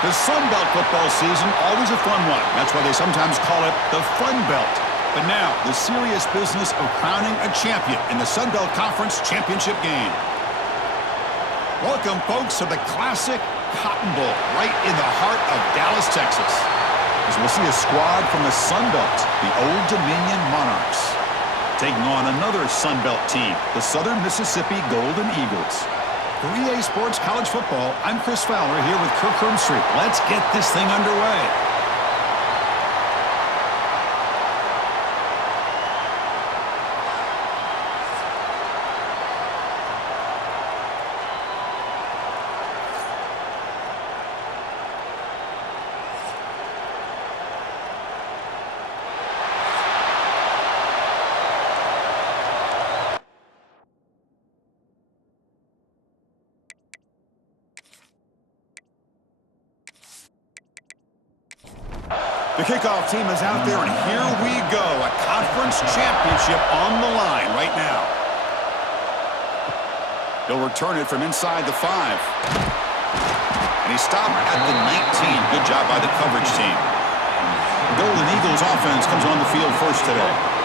The Sun Belt football season, always a fun one. That's why they sometimes call it the Fun Belt. But now, the serious business of crowning a champion in the Sun Belt Conference Championship game. Welcome, folks, to the classic Cotton Bowl, right in the heart of Dallas, Texas. As we'll see a squad from the Sun Belt, the Old Dominion Monarchs, taking on another Sun Belt team, the Southern Mississippi Golden Eagles. For EA Sports College Football, I'm Chris Fowler here with Kirk Hermstreet. Let's get this thing underway. The kickoff team is out there, and here we go. A conference championship on the line right now. He'll return it from inside the 5. And he stopped at the 19. Good job by the coverage team. The Golden Eagles offense comes on the field first today.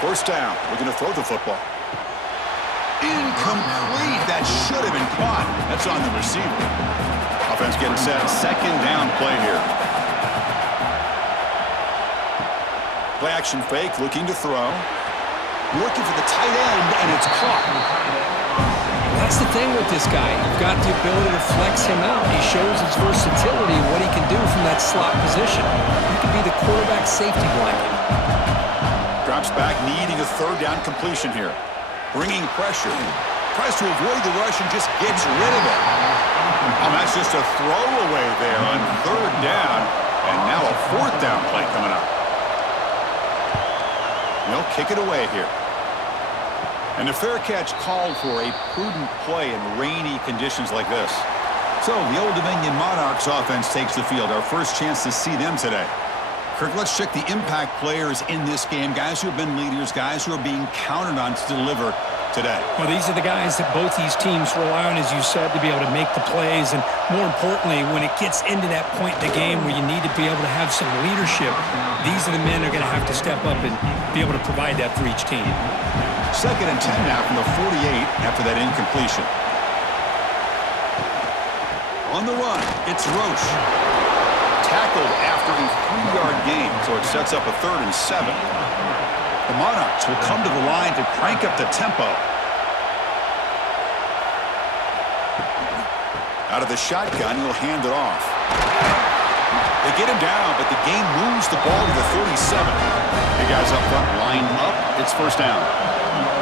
First down, we're going to throw the football. Incomplete. That should have been caught. That's on the receiver. Offense getting set. Second down play here. Play action fake, looking to throw. Looking for the tight end, and it's caught. That's the thing with this guy. You've got the ability to flex him out. He shows his versatility, what he can do from that slot position. He can be the quarterback safety blanket. Drops back, needing a third down completion here. Bringing pressure. Tries to avoid the rush and just gets rid of it. Oh, that's just a throwaway there on third down. And now a fourth down play coming up. They'll kick it away here. And a fair catch called for a prudent play in rainy conditions like this. So the Old Dominion Monarchs offense takes the field. Our first chance to see them today. Kirk, let's check the impact players in this game. Guys who have been leaders, guys who are being counted on to deliver today. Well, these are the guys that both these teams rely on, as you said, to be able to make the plays. And more importantly, when it gets into that point in the game where you need to be able to have some leadership, these are the men that are going to have to step up and be able to provide that for each team. Second and 10 now from the 48 after that incompletion. On the run, it's Roche. Tackled after a 3-yard gain, so it sets up a 3rd and 7. The Monarchs will come to the line to crank up the tempo. Out of the shotgun, he'll hand it off. They get him down, but the game moves the ball to the 37. The guys up front line up. It's first down.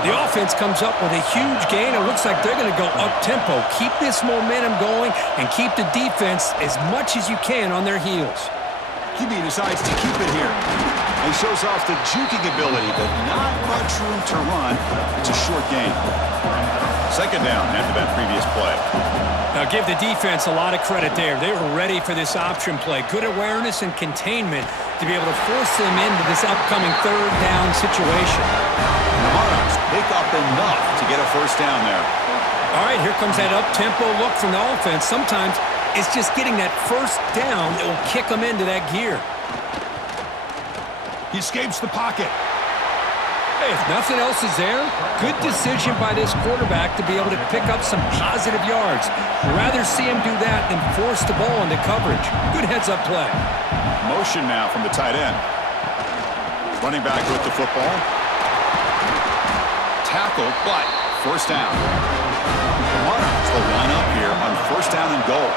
The offense comes up with a huge gain. It looks like they're going to go up-tempo. Keep this momentum going and keep the defense as much as you can on their heels. QB decides to keep it here. He shows off the juking ability, but not much room to run. It's a short gain. Second down after that previous play. Now give the defense a lot of credit there. They were ready for this option play. Good awareness and containment to be able to force them into this upcoming third down situation. The Monarchs pick up enough to get a first down there. All right, here comes that up-tempo look from the offense. Sometimes it's just getting that first down that will kick them into that gear. He escapes the pocket. Hey, if nothing else is there, good decision by this quarterback to be able to pick up some positive yards. Rather see him do that than force the ball into coverage. Good heads-up play. Motion now from the tight end. Running back with the football. Tackle, but first down. The Monarchs will line up here on first down and goal.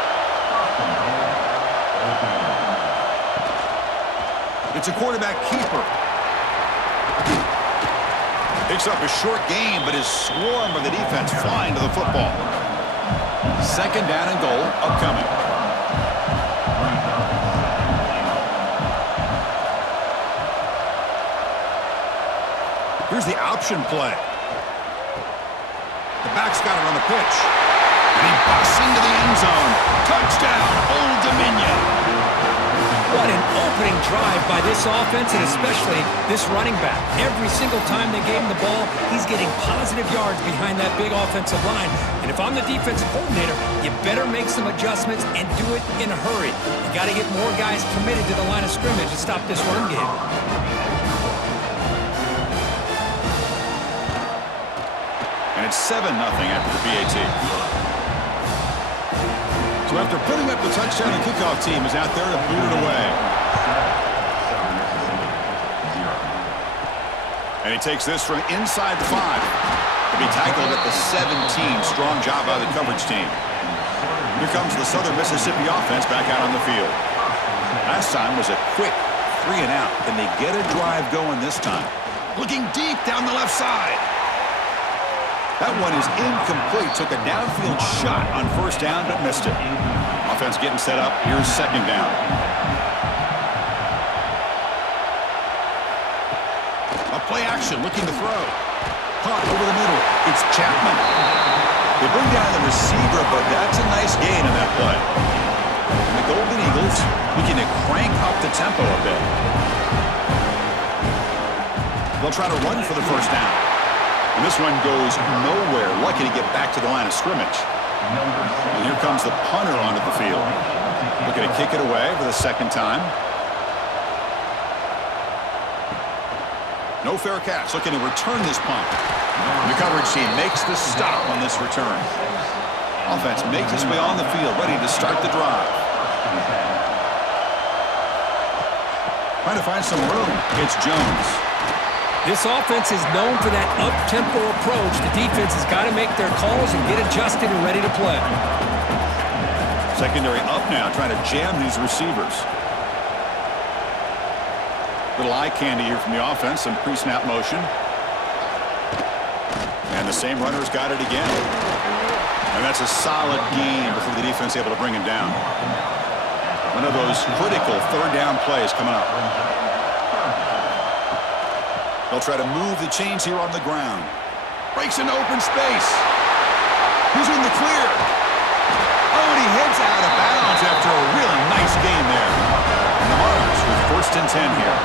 It's a quarterback keeper. Picks up a short gain, but is swarmed by the defense flying to the football. Second down and goal upcoming. Here's the option play. The back's got it on the pitch. And he busts into the end zone. Touchdown, Old Dominion. What an opening drive by this offense, and especially this running back. Every single time they gave him the ball, he's getting positive yards behind that big offensive line. And if I'm the defensive coordinator, you better make some adjustments and do it in a hurry. You got to get more guys committed to the line of scrimmage to stop this run game. And it's 7-0 after the PAT. So after putting up the touchdown, the kickoff team is out there to boot it away. And he takes this from inside the 5. To be tackled at the 17. Strong job by the coverage team. Here comes the Southern Mississippi offense back out on the field. Last time was a quick 3-and-out. Can they get a drive going this time? Looking deep down the left side. That one is incomplete. Took a downfield shot on first down, but missed it. Offense getting set up. Here's second down. A play action, looking to throw. Caught over the middle. It's Chapman. They bring down the receiver, but that's a nice gain in that play. And the Golden Eagles looking to crank up the tempo a bit. They'll try to run for the first down. And this one goes nowhere. Lucky to get back to the line of scrimmage. And here comes the punter onto the field. Looking to kick it away for the second time. No fair catch. Looking to return this punt. And the coverage team makes the stop on this return. Offense makes its way on the field, ready to start the drive. Trying to find some room. It's Jones. This offense is known for that up-tempo approach. The defense has got to make their calls and get adjusted and ready to play. Secondary up now, trying to jam these receivers. Little eye candy here from the offense, some pre-snap motion. And the same runner's got it again. And that's a solid gain before the defense able to bring him down. One of those critical third down plays coming up. They'll try to move the chains here on the ground. Breaks into open space. He's in the clear. Oh, and he heads out of bounds after a really nice game there. And the Monarchs with 1st and 10 here.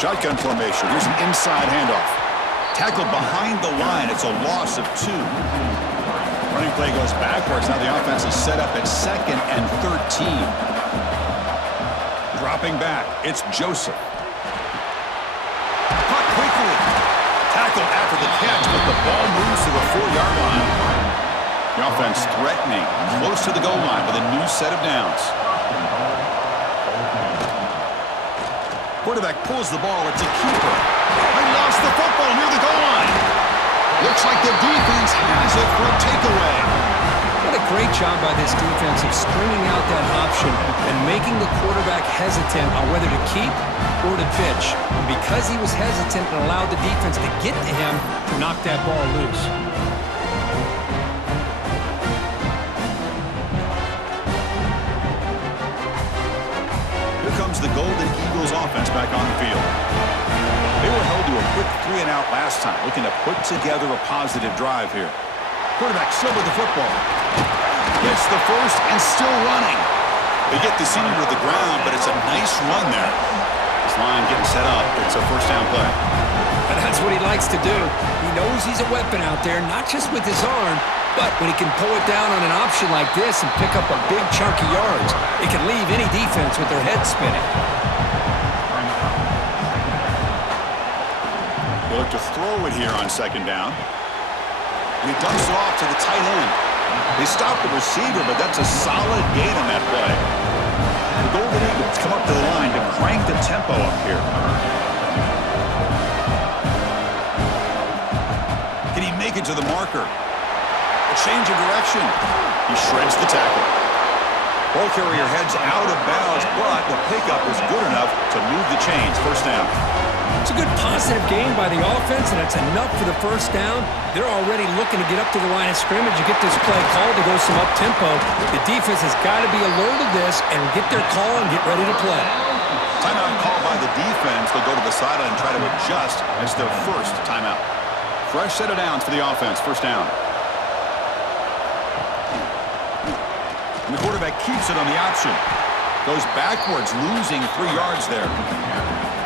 Shotgun formation. Here's an inside handoff. Tackled behind the line. It's a loss of 2. Running play goes backwards. Now the offense is set up at 2nd and 13. Dropping back. It's Joseph. Caught quickly. Tackled after the catch, but the ball moves to the 4-yard line. The offense threatening. Close to the goal line with a new set of downs. Quarterback pulls the ball. It's a keeper. They lost the football near the goal line. Looks like the defense has it for a takeaway. What a great job by this defense of stringing out that option and making the quarterback hesitant on whether to keep or to pitch. And because he was hesitant and allowed the defense to get to him to knock that ball loose. Here comes the Golden Eagles offense back on the field. They were held to a quick 3-and-out last time, looking to put together a positive drive here. Quarterback still with the football. Gets the first and still running. They get the senior to the ground, but it's a nice run there. This line getting set up. It's a first down play. And that's what he likes to do. He knows he's a weapon out there, not just with his arm, but when he can pull it down on an option like this and pick up a big chunk of yards, it can leave any defense with their head spinning. They look to throw it here on second down. And he dumps it off to the tight end. They stop the receiver, but that's a solid gain on that play. The Golden Eagles come up to the line to crank the tempo up here. Can he make it to the marker? A change of direction. He shreds the tackle. Ball carrier heads out of bounds, but the pickup is good enough to move the chains. First down. It's a good positive game by the offense, and it's enough for the first down. They're already looking to get up to the line of scrimmage and get this play called to go some up-tempo. The defense has got to be alert of this and get their call and get ready to play. Timeout called by the defense. They'll go to the sideline and try to adjust. It's their first timeout. Fresh set of downs for the offense. First down. And the quarterback keeps it on the option. Goes backwards, losing 3 yards there.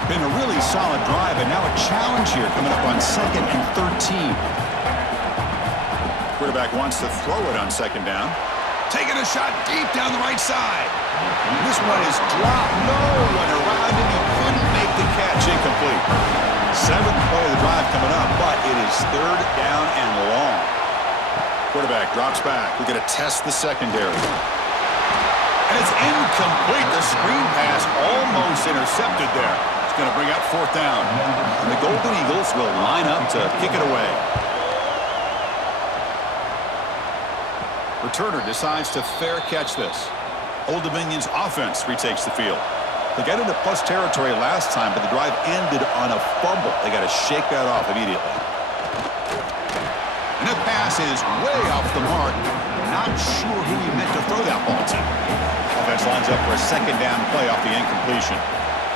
Been a really solid drive, and now a challenge here coming up on 2nd and 13. Quarterback wants to throw it on 2nd down. Taking a shot deep down the right side. This one is dropped. No one around him. He couldn't make the catch. Incomplete. 7th play of the drive coming up, but it is 3rd down and long. Quarterback drops back. We're going to test the secondary. And it's incomplete. The screen pass almost intercepted there. It's going to bring up 4th down. And the Golden Eagles will line up to kick it away. Returner decides to fair catch this. Old Dominion's offense retakes the field. They got into plus territory last time, but the drive ended on a fumble. They got to shake that off immediately. And the pass is way off the mark. Not sure who he meant to throw that ball to. Offense lines up for a 2nd down play off the incompletion.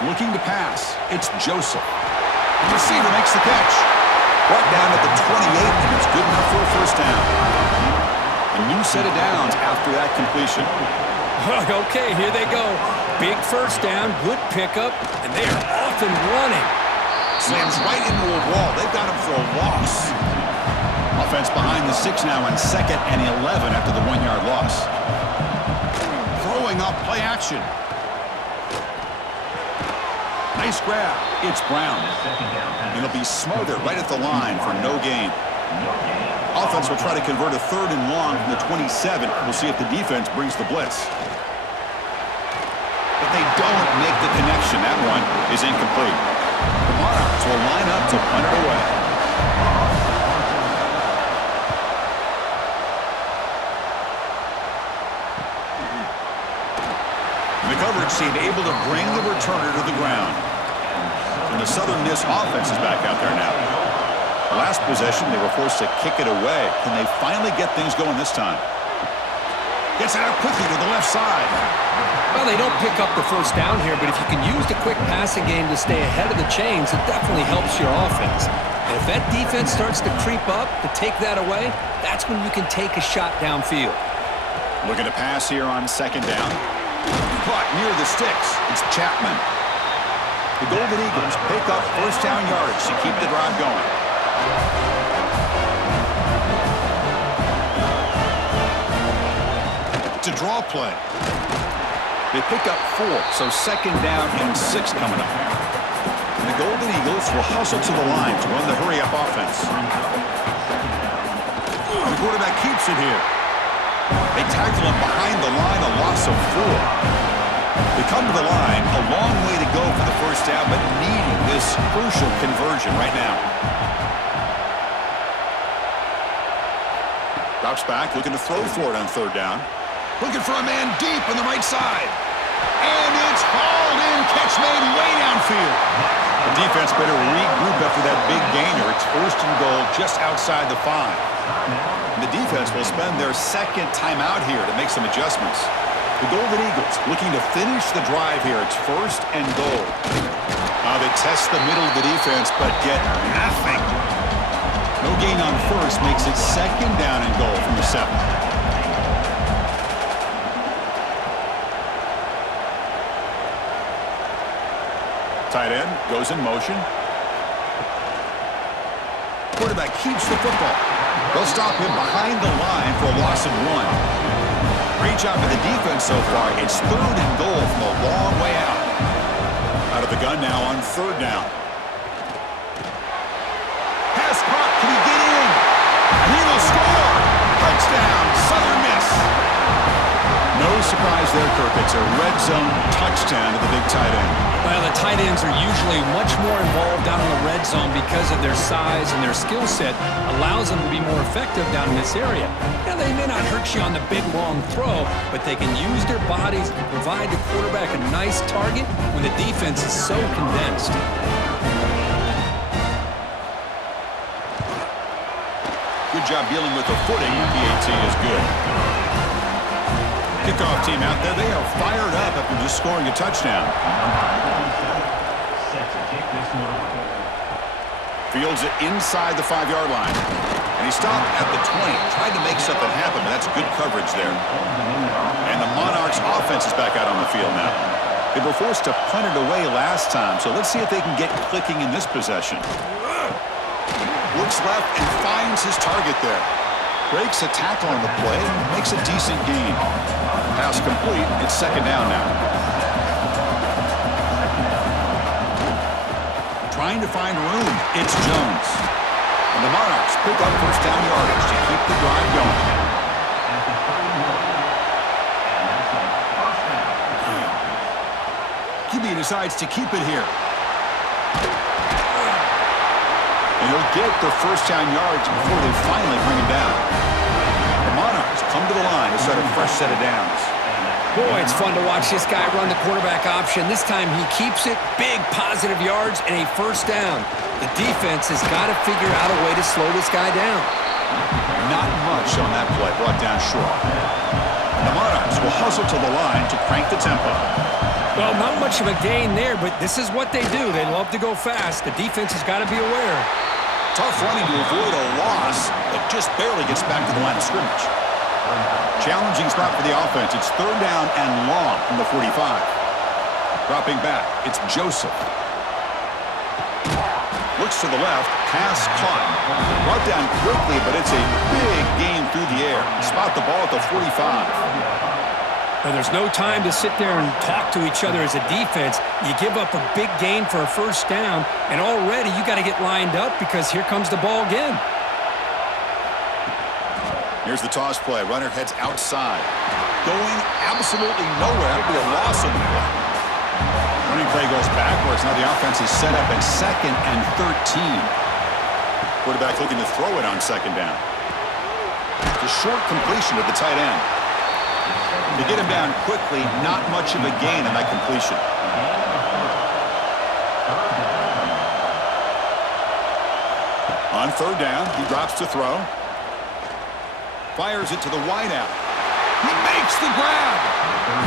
Looking to pass. It's Joseph. The receiver makes the catch. Brought down at the 28, and it's good enough for a 1st down. A new set of downs after that completion. Okay, here they go. Big 1st down, good pickup, and they are off and running. Slams right into a wall. They've got him for a loss. Offense behind the 6 now on 2nd and 11 after the 1-yard loss. Throwing off play action. Nice grab. It's Brown. And it'll be smothered right at the line for no gain. Offense will try to convert a 3rd and long from the 27. We'll see if the defense brings the blitz. But they don't make the connection. That one is incomplete. The Monarchs will line up to punt it away. And the coverage team able to bring the returner to the ground. And the Southern Miss offense is back out there now. Last possession, they were forced to kick it away. Can they finally get things going this time? Gets it out quickly to the left side. Well, they don't pick up the 1st down here, but if you can use the quick passing game to stay ahead of the chains, it definitely helps your offense. And if that defense starts to creep up to take that away, that's when you can take a shot downfield. Looking to pass here on 2nd down. Caught near the sticks. It's Chapman. The Golden Eagles pick up 1st down yardage to keep the drive going. It's a draw play. They pick up 4, so 2nd down and 6 coming up. And the Golden Eagles will hustle to the line to run the hurry-up offense. And the quarterback keeps it here. They tackle him behind the line, a loss of 4. They come to the line, a long way to go for the 1st down, but needing this crucial conversion right now. Drops back, looking to throw for it on 3rd down. Looking for a man deep on the right side. And it's hauled in, catch made way downfield. The defense better regroup after that big gainer. It's 1st and goal just outside the 5. And the defense will spend their 2nd timeout here to make some adjustments. The Golden Eagles looking to finish the drive here. It's 1st and goal. They test the middle of the defense, but get nothing. No gain on 1st makes it 2nd down and goal from the 7. Tight end goes in motion. Quarterback keeps the football. They'll stop him behind the line for a loss of 1. Great job by the defense so far. It's 3rd and goal from a long way out. Out of the gun now on 3rd down. Pass caught. Can he get in? And he will score. Touchdown, Southern Miss. No surprise there, Kirk. It's a red zone touchdown to the big tight end. Well, the tight ends are usually much more involved down in the red zone because of their size and their skill set allows them to be more effective down in this area. Now, they may not hurt you on the big, long throw, but they can use their bodies to provide the quarterback a nice target when the defense is so condensed. Good job dealing with the footing. PAT is good. Kick kickoff team out there, they are fired up after just scoring a touchdown. Fields it inside the 5-yard line. And he stopped at the 20. Tried to make something happen, but that's good coverage there. And the Monarchs offense is back out on the field now. They were forced to punt it away last time, so let's see if they can get clicking in this possession. Looks left and finds his target there. Breaks a tackle on the play and makes a decent gain. Pass complete. It's second down now. Trying to find room. It's Jones. And the Monarchs pick up first down yardage to keep the drive going. QB decides to keep it here. And he'll get the first down yards before they finally bring him down. The Monarchs come to the line to start a fresh set of downs. Boy, it's fun to watch this guy run the quarterback option. This time he keeps it, big positive yards, and a first down. The defense has got to figure out a way to slow this guy down. Not much on that play, brought down short. The Monarchs will hustle to the line to crank the tempo. Well, not much of a gain there, but this is what they do. They love to go fast. The defense has got to be aware. Tough running to avoid a loss, but just barely gets back to the line of scrimmage. Challenging spot for the offense. It's third down and long from the 45. Dropping back, it's Joseph. Looks to the left, pass caught. Brought down quickly, but it's a big gain through the air. Spot the ball at the 45. Now, there's no time to sit there and talk to each other as a defense. You give up a big gain for a first down, and already you got to get lined up because here comes the ball again. Here's the toss play. Runner heads outside. Going absolutely nowhere. That would be a loss of the play. Running play goes backwards. Now the offense is set up at 2nd and 13. Quarterback looking to throw it on second down. The short completion to the tight end. To get him down quickly, not much of a gain on that completion. On third down, he drops to throw. Fires it to the wideout. He makes the grab.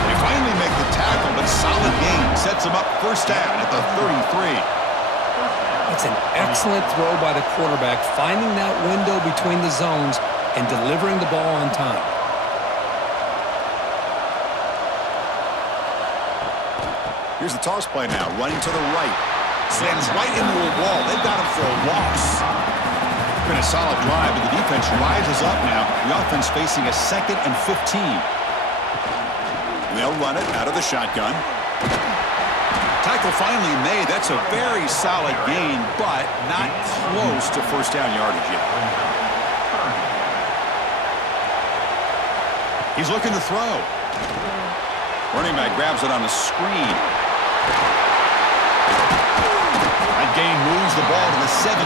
They finally make the tackle, but solid gain sets him up first down at the 33. It's an excellent throw by the quarterback, finding that window between the zones and delivering the ball on time. Here's the toss play now, running to the right. Slams right into a wall. They've got him for a loss. Been a solid drive, but the defense rises up now. The offense facing a 2nd and 15. And they'll run it out of the shotgun. Tackle finally made. That's a very solid gain, but not close to first down yardage yet. He's looking to throw. Running back grabs it on the screen. That gain moves the ball to the 17.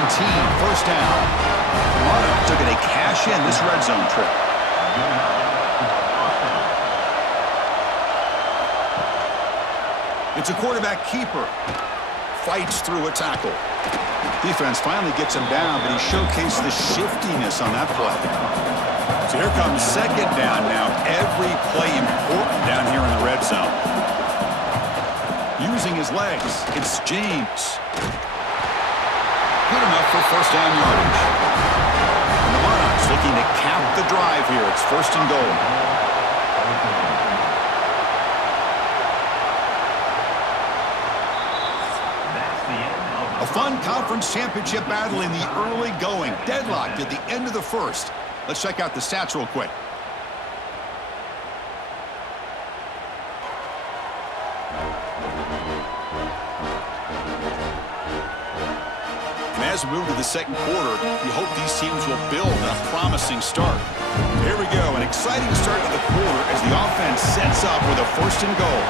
First down. Monarchs are going to cash in this red zone trip. It's a quarterback keeper. Fights through a tackle. Defense finally gets him down, but he showcased the shiftiness on that play. So here comes second down now. Every play important down here in the red zone. Using his legs, it's James. Good enough for first down yardage. And the Monarchs looking to cap the drive here. It's first and goal. A fun conference championship battle in the early going. Deadlocked at the end of the first. Let's check out the stats real quick. And as we move to the second quarter, we hope these teams will build on a promising start. Here we go, an exciting start to the quarter as the offense sets up with a first and goal.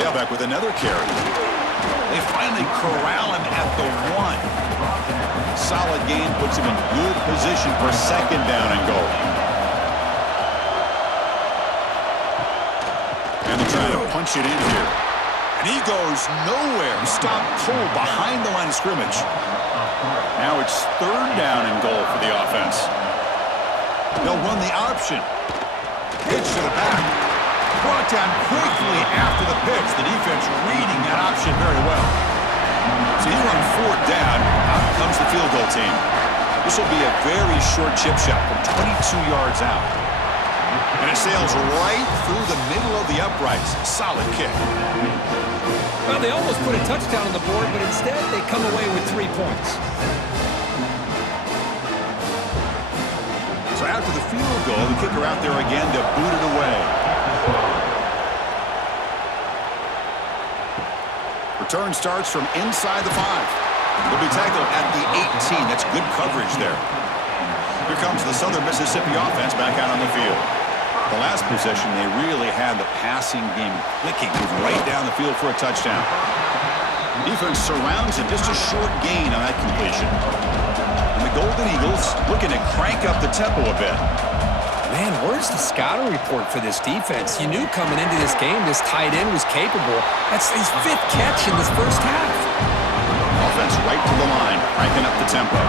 Tailback with another carry. They finally corral him at the 1. Solid gain puts him in good position for second down and goal. And they're trying to punch it in here. And he goes nowhere. Stopped cold behind the line of scrimmage. Now it's third down and goal for the offense. They'll run the option. Pitch to the back. Brought down quickly after the pitch. The defense reading that option very well. So here on fourth down, out comes the field goal team. This will be a very short chip shot from 22 yards out. And it sails right through the middle of the uprights. Solid kick. Well, they almost put a touchdown on the board, but instead they come away with 3 points. So after the field goal, the kicker out there again to boot it away. Return starts from inside the 5. They'll be tackled at the 18. That's good coverage there. Here comes the Southern Mississippi offense back out on the field. The last possession, they really had the passing game clicking, moved right down the field for a touchdown. Defense surrounds it, just a short gain on that completion. And the Golden Eagles looking to crank up the tempo a bit. Man, where's the scouting report for this defense? You knew coming into this game this tight end was capable. That's his 5th catch in this first half. Offense right to the line, cranking up the tempo.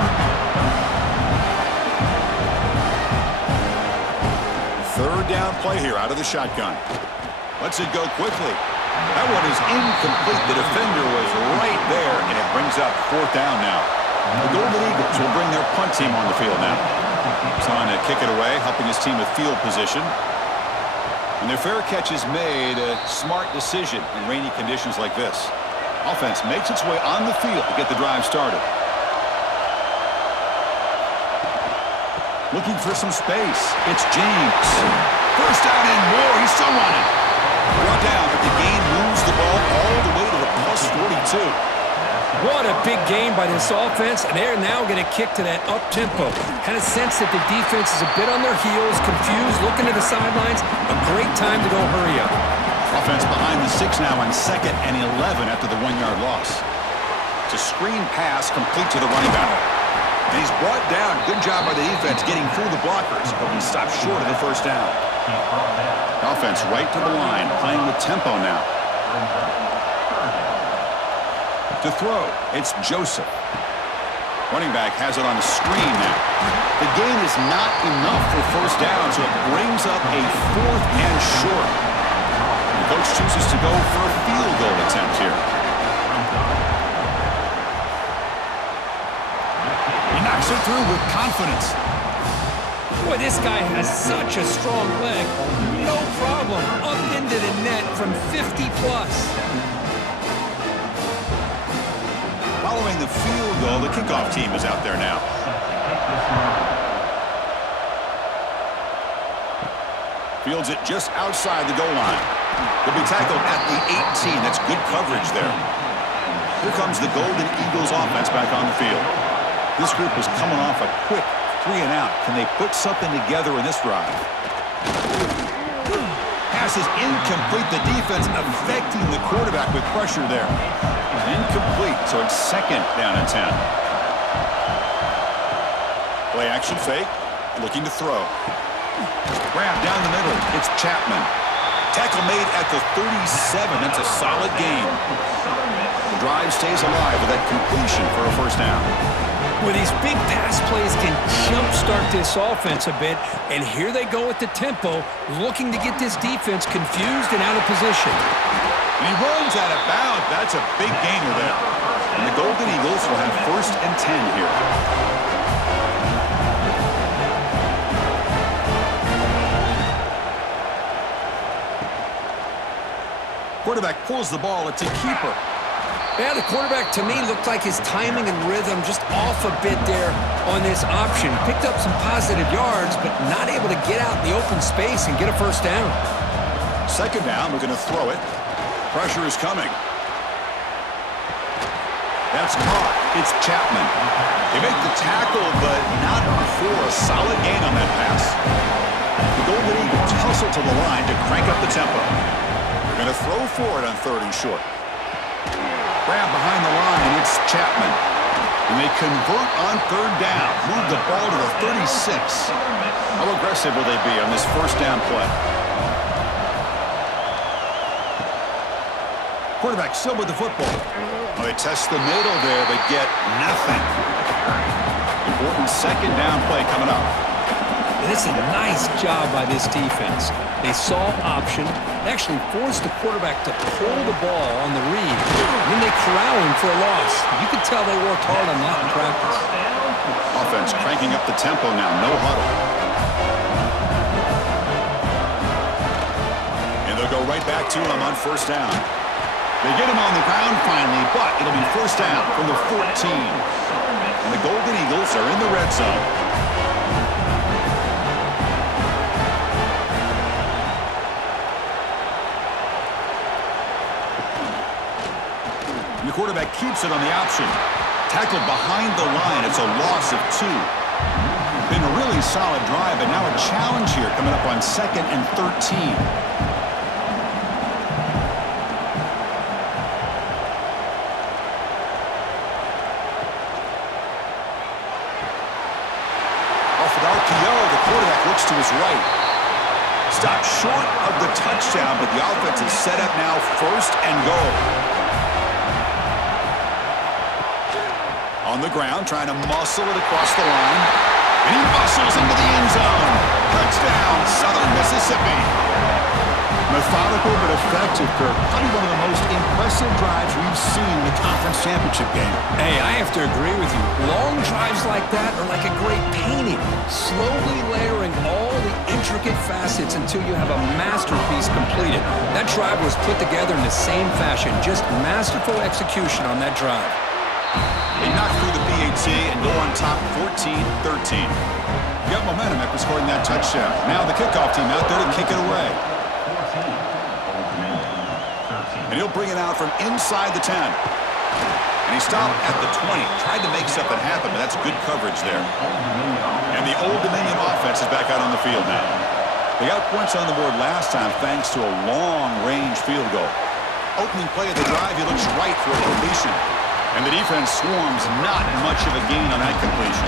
Third down play here out of the shotgun. Lets it go quickly. That one is incomplete. The defender was right there, and it brings up fourth down now. The Golden Eagles will bring their punt team on the field now. He's on to kick it away, helping his team with field position. And their fair catch is made, a smart decision in rainy conditions like this. Offense makes its way on the field to get the drive started. Looking for some space. It's James. First out and more. He's still running. Brought down, but the gain moves the ball all the way to the plus 42. What a big game by this offense, and they're now going to kick to that up-tempo. Had a sense that the defense is a bit on their heels, confused, looking to the sidelines. A great time to go hurry up. Offense behind the 6 now on 2nd and 11 after the 1-yard loss. It's a screen pass complete to the running back. And he's brought down. Good job by the defense getting through the blockers, but he stopped short of the first down. Offense right to the line, playing with tempo now. To throw, it's Joseph. Running back has it on the screen now. The gain is not enough for first down, so it brings up a 4th and short. The coach chooses to go for a field goal attempt here. He knocks it through with confidence. Boy, this guy has such a strong leg. No problem. Up into the net from 50 plus. Following the field goal, the kickoff team is out there now. Fields it just outside the goal line. They'll be tackled at the 18. That's good coverage there. Here comes the Golden Eagles offense back on the field. This group was coming off a quick 3 and out. Can they put something together in this drive? Pass is incomplete. The defense affecting the quarterback with pressure there. Incomplete, so it's 2nd down and 10. Play action fake, looking to throw. Grab down the middle, it's Chapman. Tackle made at the 37, that's a solid gain. The drive stays alive with that completion for a first down. Well, these big pass plays can jumpstart this offense a bit, and here they go at the tempo, looking to get this defense confused and out of position. And he runs out of bounds. That's a big gainer there. And the Golden Eagles will have 1st and 10 here. Quarterback pulls the ball. It's a keeper. Yeah, the quarterback, to me, looked like his timing and rhythm just off a bit there on this option. Picked up some positive yards, but not able to get out in the open space and get a first down. 2nd down, we're going to throw it. Pressure is coming. That's caught. It's Chapman. They make the tackle, but not before a solid gain on that pass. The Golden Eagles hustle to the line to crank up the tempo. They're going to throw for it on 3rd and short. Grab behind the line, it's Chapman. And they convert on 3rd down. Move the ball to the 36. How aggressive will they be on this first down play? Quarterback still with the football. Well, they test the middle there, but get nothing. Important 2nd down play coming up. This is a nice job by this defense. They saw option. They actually forced the quarterback to pull the ball on the read. And then they corral him for a loss. You could tell they worked hard on that in practice. Offense cranking up the tempo now. No huddle. And they'll go right back to him on first down. They get him on the ground finally, but it'll be first down from the 14. And the Golden Eagles are in the red zone. And the quarterback keeps it on the option. Tackled behind the line. It's a loss of 2. Been a really solid drive, but now a challenge here coming up on 2nd and 13. Looks to his right. Stopped short of the touchdown, but the offense is set up now first and goal. On the ground, trying to muscle it across the line. And he muscles into the end zone. Touchdown, Southern Mississippi. Methodical but effective, Kirk. Probably one of the most impressive drives we've seen in the conference championship game. Hey, I have to agree with you. Long drives like that are like a great painting. Slowly layering all the intricate facets until you have a masterpiece completed. That drive was put together in the same fashion. Just masterful execution on that drive. They knock through the PAT and go on top 14-13. Got momentum after scoring that touchdown. Now the kickoff team out there to kick it away. And he'll bring it out from inside the 10. And he stopped at the 20. Tried to make something happen, but that's good coverage there. And the Old Dominion offense is back out on the field now. They got points on the board last time thanks to a long-range field goal. Opening play of the drive, he looks right for a completion. And the defense swarms not much of a gain on that completion.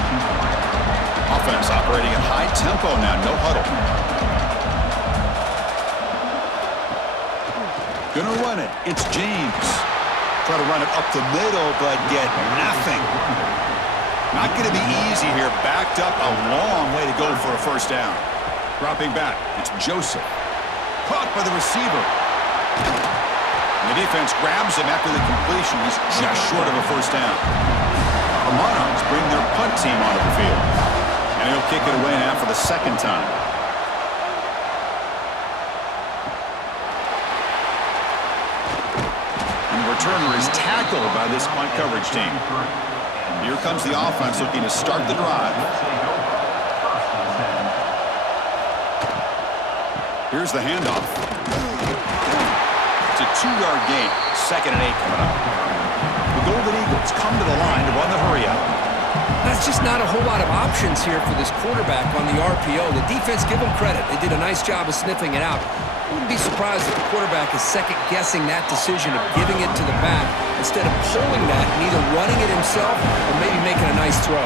Offense operating at high tempo now, no huddle. Gonna run it. It's James. Try to run it up the middle, but get nothing. Not gonna be easy here. Backed up a long way to go for a first down. Dropping back. It's Joseph. Caught by the receiver. And the defense grabs him after the completion. He's just short of a first down. The Monarchs bring their punt team onto the field. And he'll kick it away now for the second time. Returner is tackled by this punt coverage team. Here comes the offense looking to start the drive. Here's the handoff. It's a 2-yard gain. 2nd and 8 coming up. The Golden Eagles come to the line to run the hurry up. That's just not a whole lot of options here for this quarterback on the RPO. The defense, give them credit. They did a nice job of sniffing it out. I wouldn't be surprised if the quarterback is second-guessing that decision of giving it to the back instead of pulling that and either running it himself or maybe making a nice throw.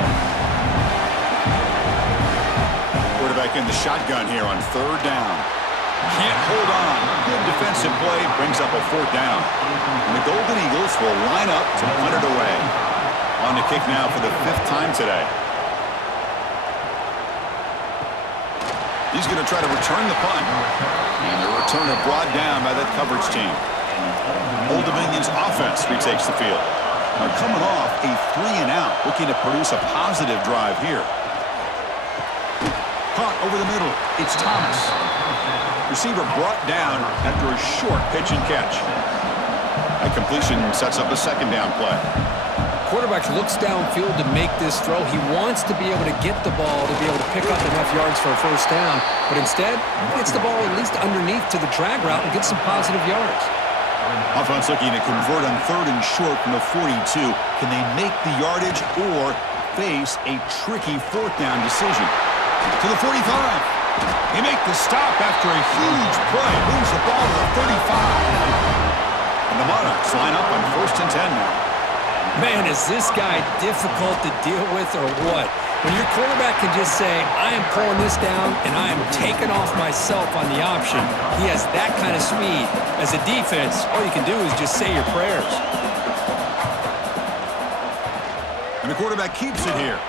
Quarterback in the shotgun here on 3rd down. Can't hold on. Good defensive play brings up a 4th down. And the Golden Eagles will line up to punt it away. On the kick now for the 5th time today. He's going to try to return the punt. And the returner brought down by that coverage team. Old Dominion's offense retakes the field. They're coming off a 3-and-out, looking to produce a positive drive here. Caught over the middle. It's Thomas. Receiver brought down after a short pitch and catch. That completion sets up a 2nd down play. Quarterback looks downfield to make this throw. He wants to be able to get the ball to be able to pick up enough yards for a first down, but instead, he gets the ball at least underneath to the drag route and gets some positive yards. Offense looking to convert on 3rd and short from the 42. Can they make the yardage or face a tricky 4th down decision? To the 45. They make the stop after a huge play. Moves the ball to the 35. And the Monarchs line up on 1st and 10 now. Man, is this guy difficult to deal with or what? When your quarterback can just say, I am pulling this down and I am taking off myself on the option, he has that kind of speed. As a defense, all you can do is just say your prayers. And the quarterback keeps it here.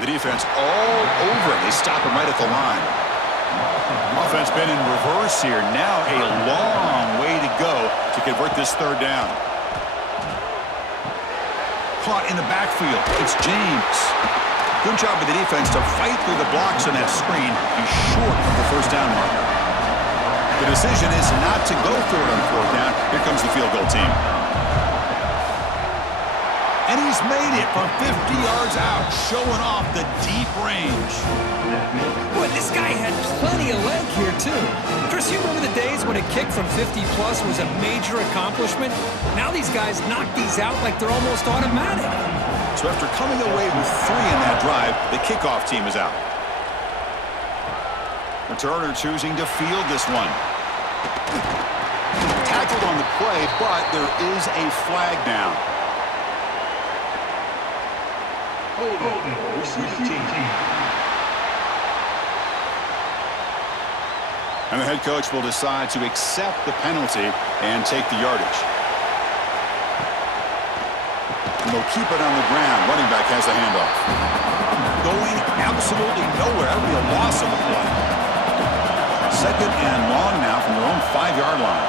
The defense all over it. They stop him right at the line. Offense been in reverse here. Now a long way to go to convert this third down. Caught in the backfield. It's James. Good job by the defense to fight through the blocks on that screen. He's short of the first down marker. The decision is not to go for it on fourth down. Here comes the field goal team. And he's made it from 50 yards out, showing off the deep range. Boy, this guy had plenty of leg here, too. Chris, you remember the days when a kick from 50-plus was a major accomplishment? Now these guys knock these out like they're almost automatic. So after coming away with 3 in that drive, the kickoff team is out. Returner choosing to field this one. Tackled on the play, but there is a flag down. And the head coach will decide to accept the penalty and take the yardage. And they'll keep it on the ground. Running back has the handoff. Going absolutely nowhere. That would be a loss of the play. Second and long now from their own 5-yard line.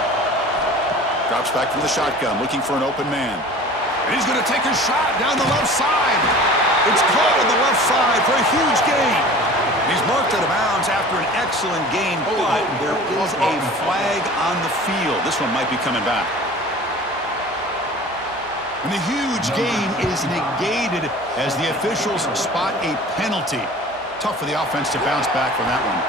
Drops back from the shotgun, looking for an open man. And he's going to take a shot down the left side. It's caught on the left side for a huge gain. He's marked out of bounds after an excellent gain, but there is a flag on the field. This one might be coming back. And the huge gain is negated as the officials spot a penalty. Tough for the offense to bounce back from that one.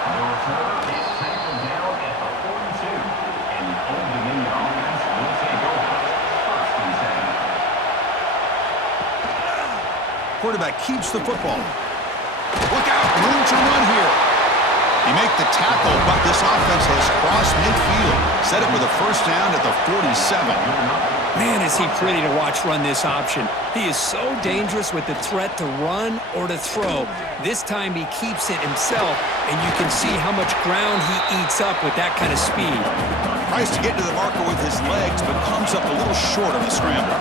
Quarterback keeps the football. Look out, room to run here. He make the tackle, but this offense has crossed midfield. Set up with a first down at the 47. Man, is he pretty to watch run this option. He is so dangerous with the threat to run or to throw. This time he keeps it himself, and you can see how much ground he eats up with that kind of speed. Tries to get to the marker with his legs, but comes up a little short on the scramble.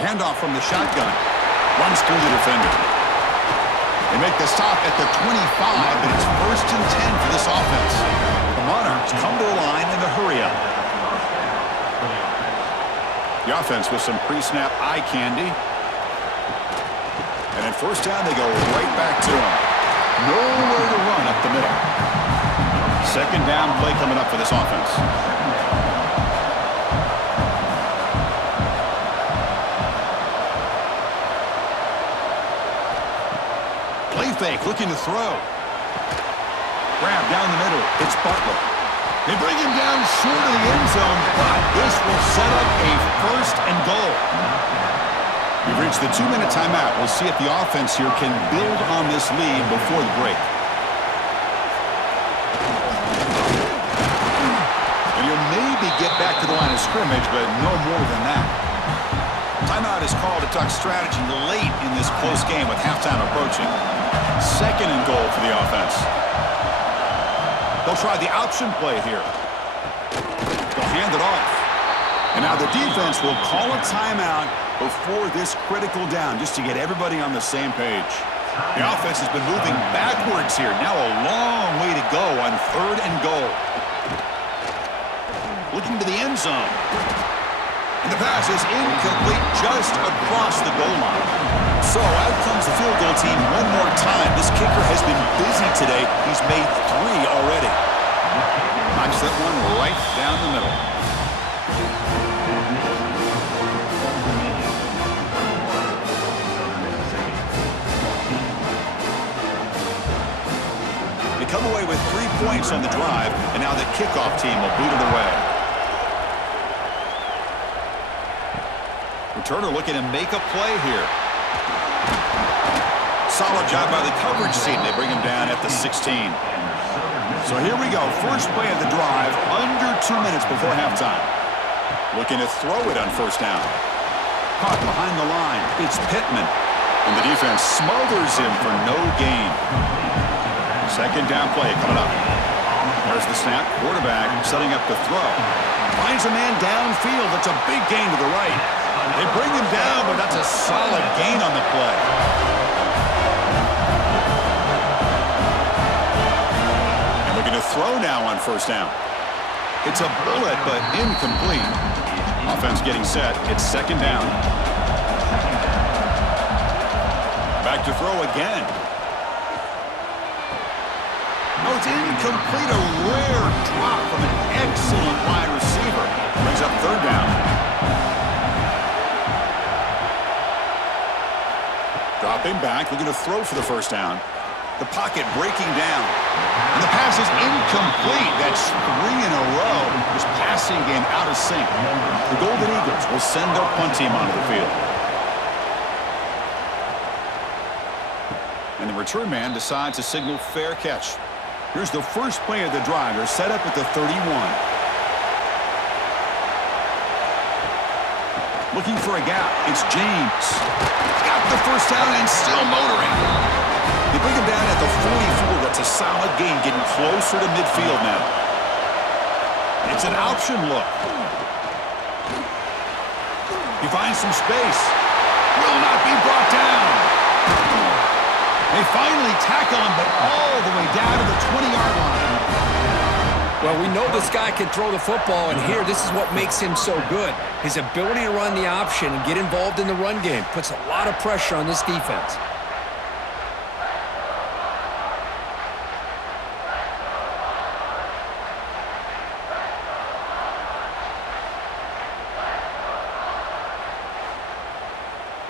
Handoff from the shotgun. Runs through the defender. They make the stop at the 25, but it's 1st and 10 for this offense. The Monarchs come to the line in the hurry-up. The offense with some pre-snap eye candy. And at first down, they go right back to him. Nowhere to run up the middle. Second down play coming up for this offense. Fake, looking to throw. Grab down the middle. It's Butler. They bring him down short of the end zone, but this will set up a 1st and goal. We've reached the 2-minute timeout. We'll see if the offense here can build on this lead before the break. And you'll maybe get back to the line of scrimmage, but no more than that. Timeout is called to talk strategy late in this close game with halftime approaching. 2nd and goal for the offense. They'll try the option play here. They'll hand it off. And now the defense will call a timeout before this critical down just to get everybody on the same page. The offense has been moving backwards here. Now a long way to go on 3rd and goal. Looking to the end zone. And the pass is incomplete just across the goal line. So out comes the field goal team one more time. This kicker has been busy today. He's made 3 already. Knocks that one right down the middle. They come away with 3 points on the drive, and now the kickoff team will boot it away. Returner looking to make a play here. Solid job by the coverage team. They bring him down at the 16. So here we go. First play of the drive, under 2 minutes before halftime. Looking to throw it on first down. Caught behind the line. It's Pittman. And the defense smothers him for no gain. Second down play coming up. There's the snap. Quarterback setting up the throw. Finds a man downfield. That's a big gain to the right. They bring him down, but that's a solid gain on the play. And looking to throw now on first down. It's a bullet, but incomplete. Offense getting set. It's second down. Back to throw again. No, it's incomplete. A rare drop from an excellent wide receiver. Brings up third down. Dropping back, looking to throw for the first down. The pocket breaking down. And the pass is incomplete. That's 3 in a row. This passing game out of sync. The Golden Eagles will send their punt team onto the field. And the return man decides to signal fair catch. Here's the first play of the drive. They're set up at the 31. Looking for a gap. It's James. Got the first down and still motoring. They bring him down at the 44. That's a solid gain, getting closer to midfield now. It's an option look. He finds some space. Will not be brought down. They finally tackle him, but all the way down to the 20-yard line. Well, we know this guy can throw the football, and here, this is what makes him so good. His ability to run the option and get involved in the run game puts a lot of pressure on this defense.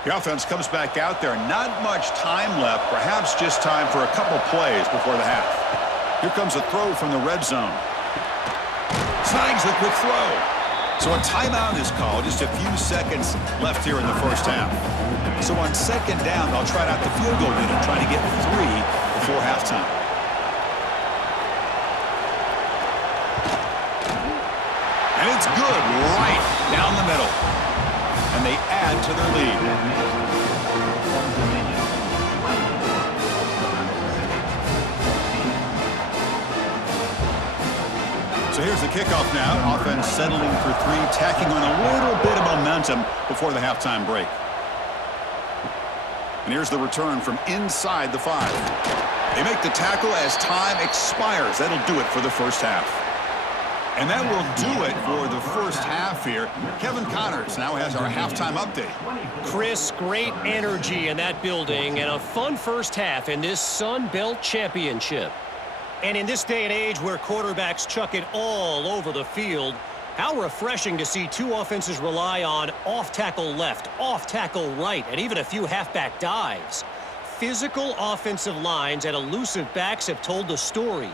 The offense comes back out there. Not much time left. Perhaps just time for a couple plays before the half. Here comes a throw from the red zone. Snags the quick throw. So a timeout is called. Just a few seconds left here in the first half. So on second down, they'll try out the field goal unit, trying to get 3 before halftime. And it's good right down the middle. And they add to their lead. So here's the kickoff now. Offense settling for 3, tacking on a little bit of momentum before the halftime break. And here's the return from inside the 5. They make the tackle as time expires. That'll do it for the first half. And that will do it for the first half here. Kevin Connors now has our halftime update. Chris, great energy in that building and a fun first half in this Sun Belt Championship. And in this day and age where quarterbacks chuck it all over the field, how refreshing to see two offenses rely on off-tackle left, off-tackle right, and even a few halfback dives. Physical offensive lines and elusive backs have told the story.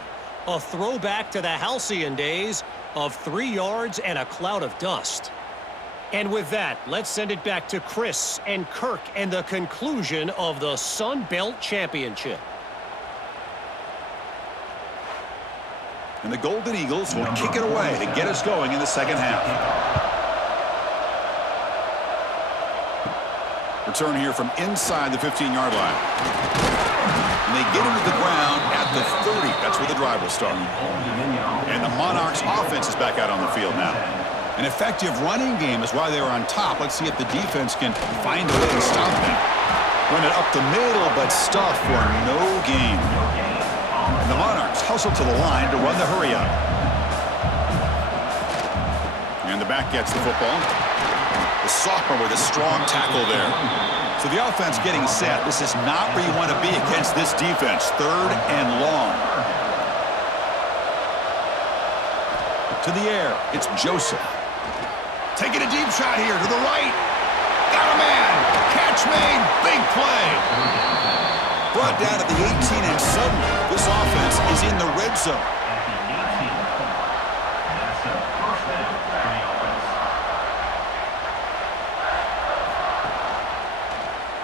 A throwback to the halcyon days of 3 yards and a cloud of dust. And with that, let's send it back to Chris and Kirk and the conclusion of the Sun Belt Championship. And the Golden Eagles will kick it away to get us going in the second half. Return here from inside the 15-yard line. And they get him to the ground at the 30. That's where the drive will start. And the Monarchs offense is back out on the field now. An effective running game is why they were on top. Let's see if the defense can find a way to stop them. Run it up the middle, but stuff for no gain. And the Monarchs hustle to the line to run the hurry up. And the back gets the football. The sophomore with a strong tackle there. So the offense getting set. This is not where you want to be against this defense. 3rd and long. To the air. It's Joseph. Taking a deep shot here to the right. Got a man. Catch made. Big play. Brought down at the 18, and suddenly this offense is in the red zone.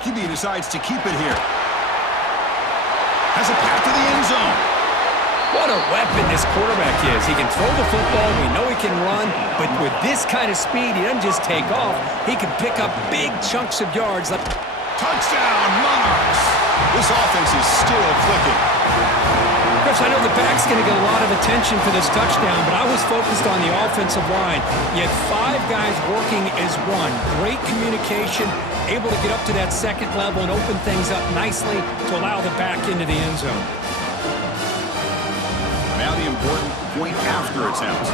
QB decides to keep it here. Has a path to the end zone. What a weapon this quarterback is. He can throw the football. We know he can run. But with this kind of speed, he doesn't just take off. He can pick up big chunks of yards. Touchdown, Monarchs. This offense is still clicking. Chris, I know the back's going to get a lot of attention for this touchdown, but I was focused on the offensive line. You had 5 guys working as one. Great communication, able to get up to that second level and open things up nicely to allow the back into the end zone. Now the important point after attempt.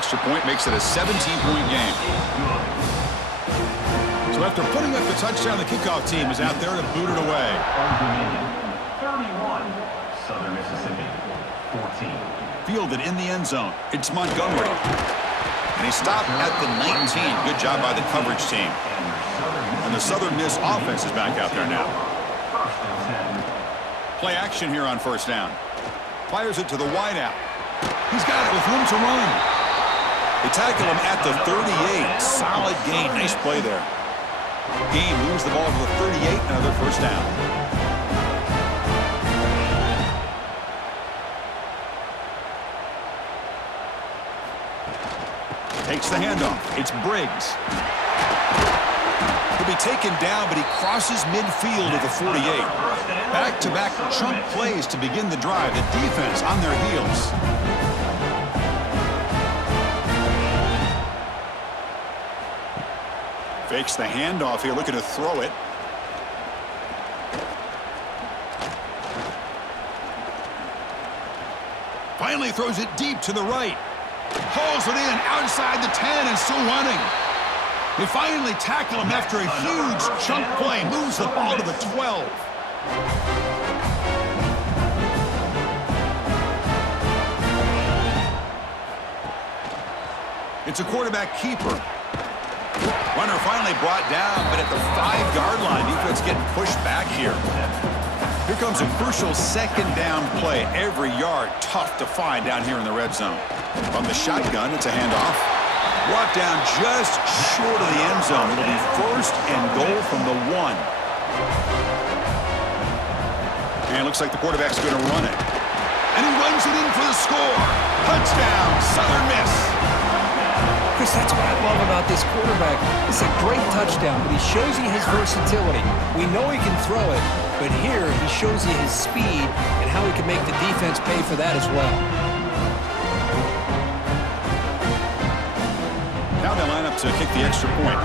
Extra point makes it a 17-point game. So after putting up the touchdown, the kickoff team is out there to boot it away. 31, Southern Mississippi, 14. Fielded in the end zone. It's Montgomery. And he stopped at the 19. Good job by the coverage team. And the Southern Miss offense is back out there now. Play action here on first down. Fires it to the wideout. He's got it with room to run. They tackle him at the 38. Solid gain. Nice play there. Game moves the ball to the 38. Another first down. Takes the handoff. It's Briggs. He'll be taken down, but he crosses midfield at the 48. Back-to-back chunk plays to begin the drive. The defense on their heels. Fakes the handoff here, looking to throw it. Finally throws it deep to the right. Hauls it in outside the 10 and still running. They finally tackle him after a huge chunk play. Moves the ball to the 12. It's a quarterback keeper. Runner finally brought down, but at the 5-yard line, defense getting pushed back here. Here comes a crucial second down play. Every yard tough to find down here in the red zone. From the shotgun, it's a handoff. Brought down just short of the end zone. It'll be first and goal from the 1. And it looks like the quarterback's going to run it. And he runs it in for the score. Touchdown, Southern Miss. Chris, that's what I love about this quarterback. It's a great touchdown, but he shows you his versatility. We know he can throw it, but here he shows you his speed and how he can make the defense pay for that as well. Now they line up to kick the extra point.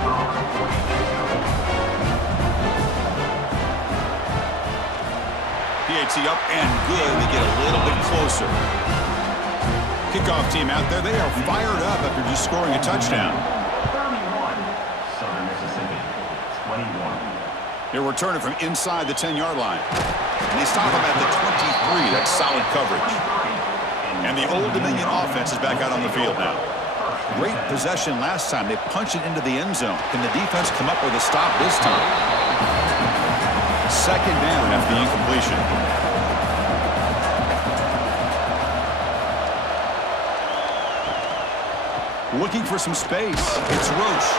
PAT up and good. They get a little bit closer. Kickoff team out there, they are fired up after just scoring a touchdown. 31, Southern Mississippi, 21. They're returning from inside the 10-yard line. And they stop him at the 23. That's solid coverage. And the Old Dominion offense is back out on the field now. Great possession last time. They punched it into the end zone. Can the defense come up with a stop this time? Second down after the incompletion. Looking for some space. It's Roche.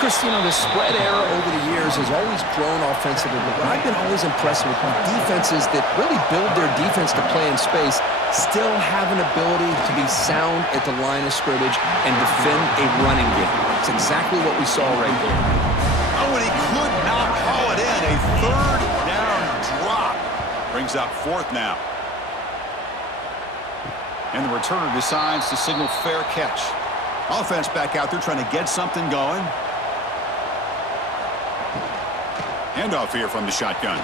Chris, you know, the spread era over the years has always grown offensively, but I've been always impressed with defenses that really build their defense to play in space, still have an ability to be sound at the line of scrimmage and defend a running game. It's exactly what we saw right there. Oh, and he could not haul it in. A third down drop. Brings up fourth now. And the returner decides to signal fair catch. Offense back out there trying to get something going. Handoff here from the shotgun.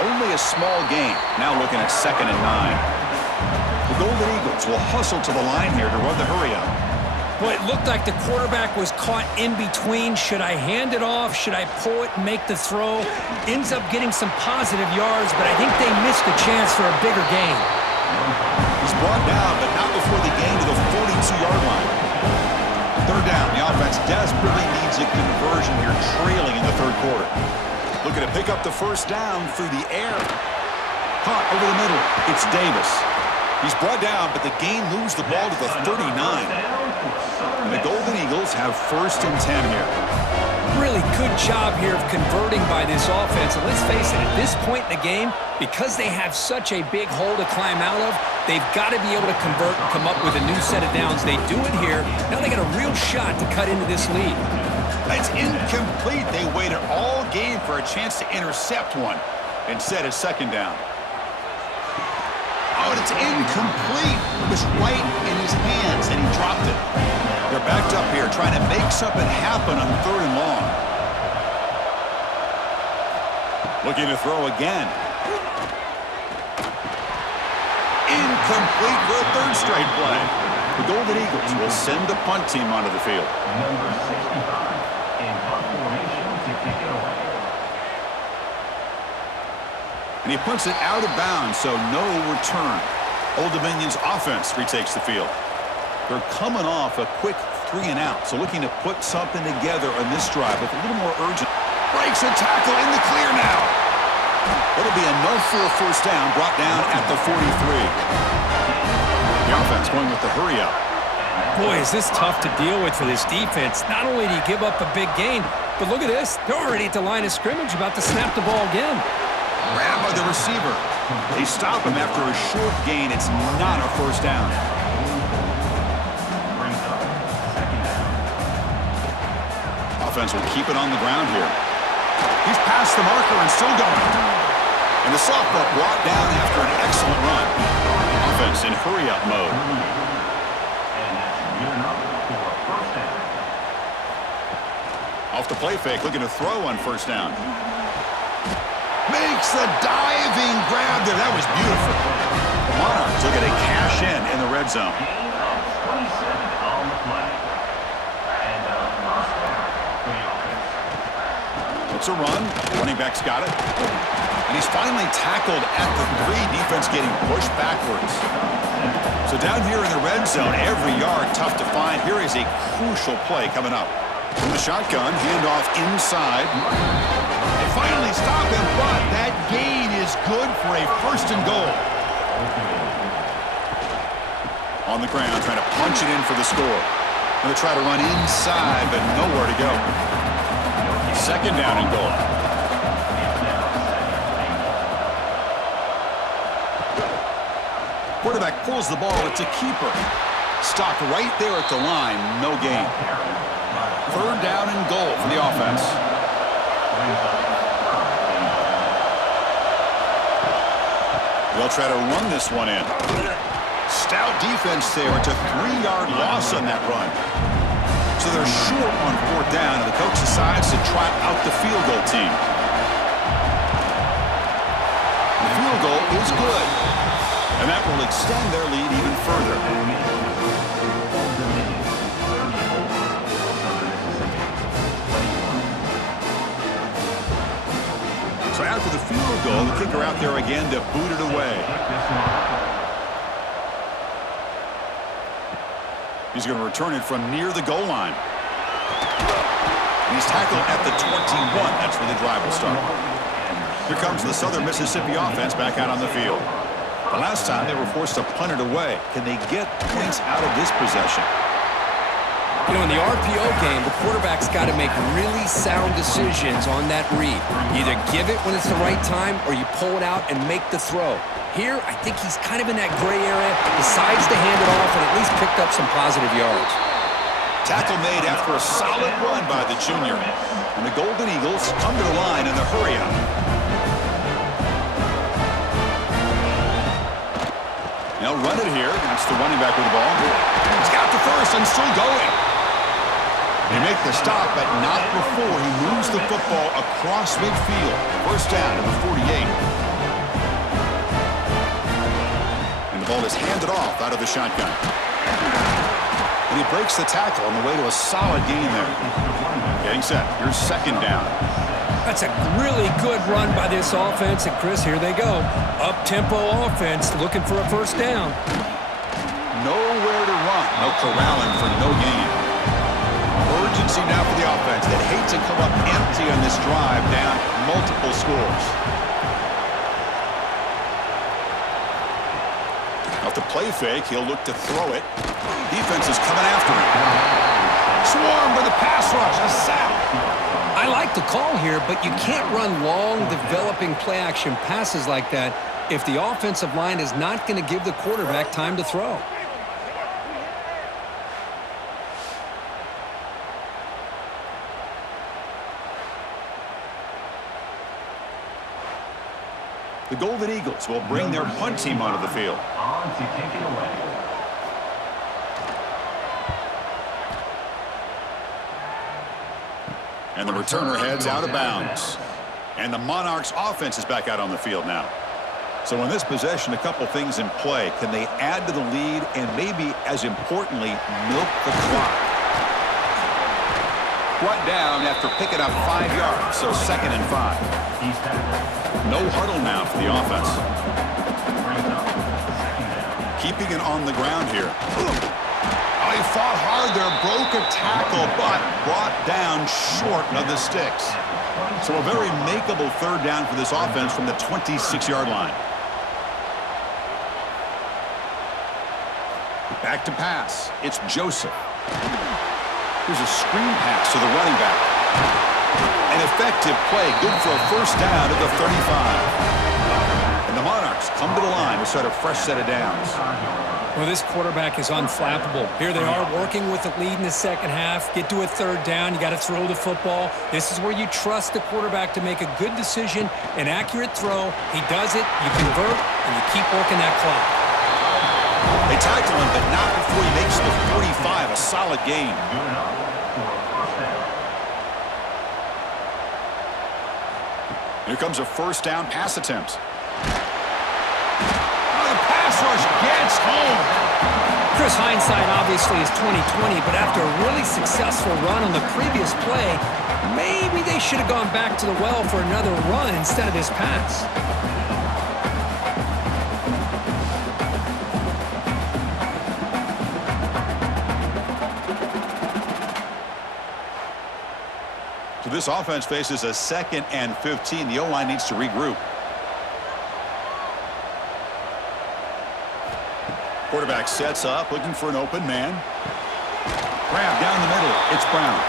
Only a small gain. Now looking at 2nd and 9. The Golden Eagles will hustle to the line here to run the hurry up. Boy, it looked like the quarterback was caught in between. Should I hand it off? Should I pull it and make the throw? Ends up getting some positive yards, but I think they missed a chance for a bigger gain. He's brought down, but not before the gain to the 42-yard line. Third down. The offense desperately needs a conversion here, trailing in the third quarter. Looking to pick up the first down through the air. Caught over the middle. It's Davis. He's brought down, but the gain moves the ball to the 39. And the Golden Eagles have 1st and 10 here. Really good job here of converting by this offense. And let's face it, at this point in the game, because they have such a big hole to climb out of, they've got to be able to convert and come up with a new set of downs. They do it here. Now they got a real shot to cut into this lead. It's incomplete. They waited all game for a chance to intercept one. Instead, it's second down. Oh, and it's incomplete. It was right in his hands, and he dropped it. They're backed up here trying to make something happen on 3rd and long. Looking to throw again. Incomplete for a 3rd straight play. The Golden Eagles will send the punt team onto the field. Number 65 in punt formation to kick it away. And he punts it out of bounds, so no return. Old Dominion's offense retakes the field. They're coming off a quick 3 and out, so looking to put something together on this drive with a little more urgent. Breaks a tackle in the clear now. It'll be enough for a first down, brought down at the 43. The offense going with the hurry up. Boy, is this tough to deal with for this defense. Not only do you give up a big gain, but look at this. They're already at the line of scrimmage about to snap the ball again. Grabbed by the receiver. They stop him after a short gain. It's not a first down. Brings up second down. Offense will keep it on the ground here. He's past the marker and still going. And the sophomore brought down after an excellent run. Offense in hurry-up mode. And that's good enough for a first down. Off the play fake, looking to throw on first down. Makes the diving grab there. That was beautiful. The Monarchs looking to cash in the red zone. Gain of 27 on the play. And a first down for the offense. It's a run. Running back's got it. And he's finally tackled at the 3. Defense getting pushed backwards. So down here in the red zone, every yard tough to find. Here is a crucial play coming up. From the shotgun, handoff inside. They finally stop him, but that gain is good for a first and goal. On the ground, trying to punch it in for the score. Going to try to run inside, but nowhere to go. Second down and goal. Quarterback pulls the ball. It's a keeper. Stopped right there at the line. No gain. 3rd down and goal for the offense. They'll try to run this one in. Stout defense there. It's a 3-yard loss on that run. So they're short on 4th down, and the coach decides to trot out the field goal team. The field goal is good, and that will extend their lead even further. So after the field goal, the kicker out there again to boot it away. He's going to return it from near the goal line. And he's tackled at the 21. That's where the drive will start. Here comes the Southern Mississippi offense back out on the field. The last time they were forced to punt it away. Can they get points out of this possession? You know, in the RPO game, the quarterback's got to make really sound decisions on that read. You either give it when it's the right time or you pull it out and make the throw. Here, I think he's kind of in that gray area, decides to hand it off and at least picked up some positive yards. Tackle made after a solid run by the junior. And the Golden Eagles come to the line in the hurry-up. They'll run it here. That's the running back with the ball. He's got the first and still going. They make the stop, but not before he moves the football across midfield. First down to the 48. And the ball is handed off out of the shotgun. And he breaks the tackle on the way to a solid gain there. Getting set. Here's second down. That's a really good run by this offense. And, Chris, here they go. Up-tempo offense looking for a first down. Nowhere to run. No corralling for no gain. Urgency now for the offense that hate to come up empty on this drive, down multiple scores. Off the play fake, he'll look to throw it. Defense is coming after him. Swarm with a pass rush, a sack. I like the call here, but you can't run long, developing play-action passes like that if the offensive line is not going to give the quarterback time to throw. The Golden Eagles will bring their punt team onto the field. On to kick it away. And the returner heads out of bounds. And the Monarchs offense is back out on the field now. So in this possession, a couple things in play. Can they add to the lead and maybe, as importantly, milk the clock? Brought down after picking up 5 yards, so 2nd and 5. He's tackled. No huddle now for the offense. Brings up 2nd down. Keeping it on the ground here. He fought hard there, broke a tackle, but brought down short of the sticks. So a very makeable 3rd down for this offense from the 26-yard line. Back to pass. It's Joseph. Here's a screen pass to the running back. An effective play, good for a 1st down at the 35. And the Monarchs come to the line to start a fresh set of downs. Well, this quarterback is unflappable. Here they are working with the lead in the 2nd half. Get to a 3rd down. You got to throw the football. This is where you trust the quarterback to make a good decision, an accurate throw. He does it, you convert, and you keep working that clock. They tackle him, but not before he makes the 45, a solid gain. Good enough for a 1st down. Here comes a 1st down pass attempt. Pass rush gets home. Chris, hindsight obviously is 20/20, but after a really successful run on the previous play, maybe they should have gone back to the well for another run instead of this pass. So this offense faces a 2nd and 15. The O-line needs to regroup. Quarterback sets up, looking for an open man. Grab down the middle. It's Brown.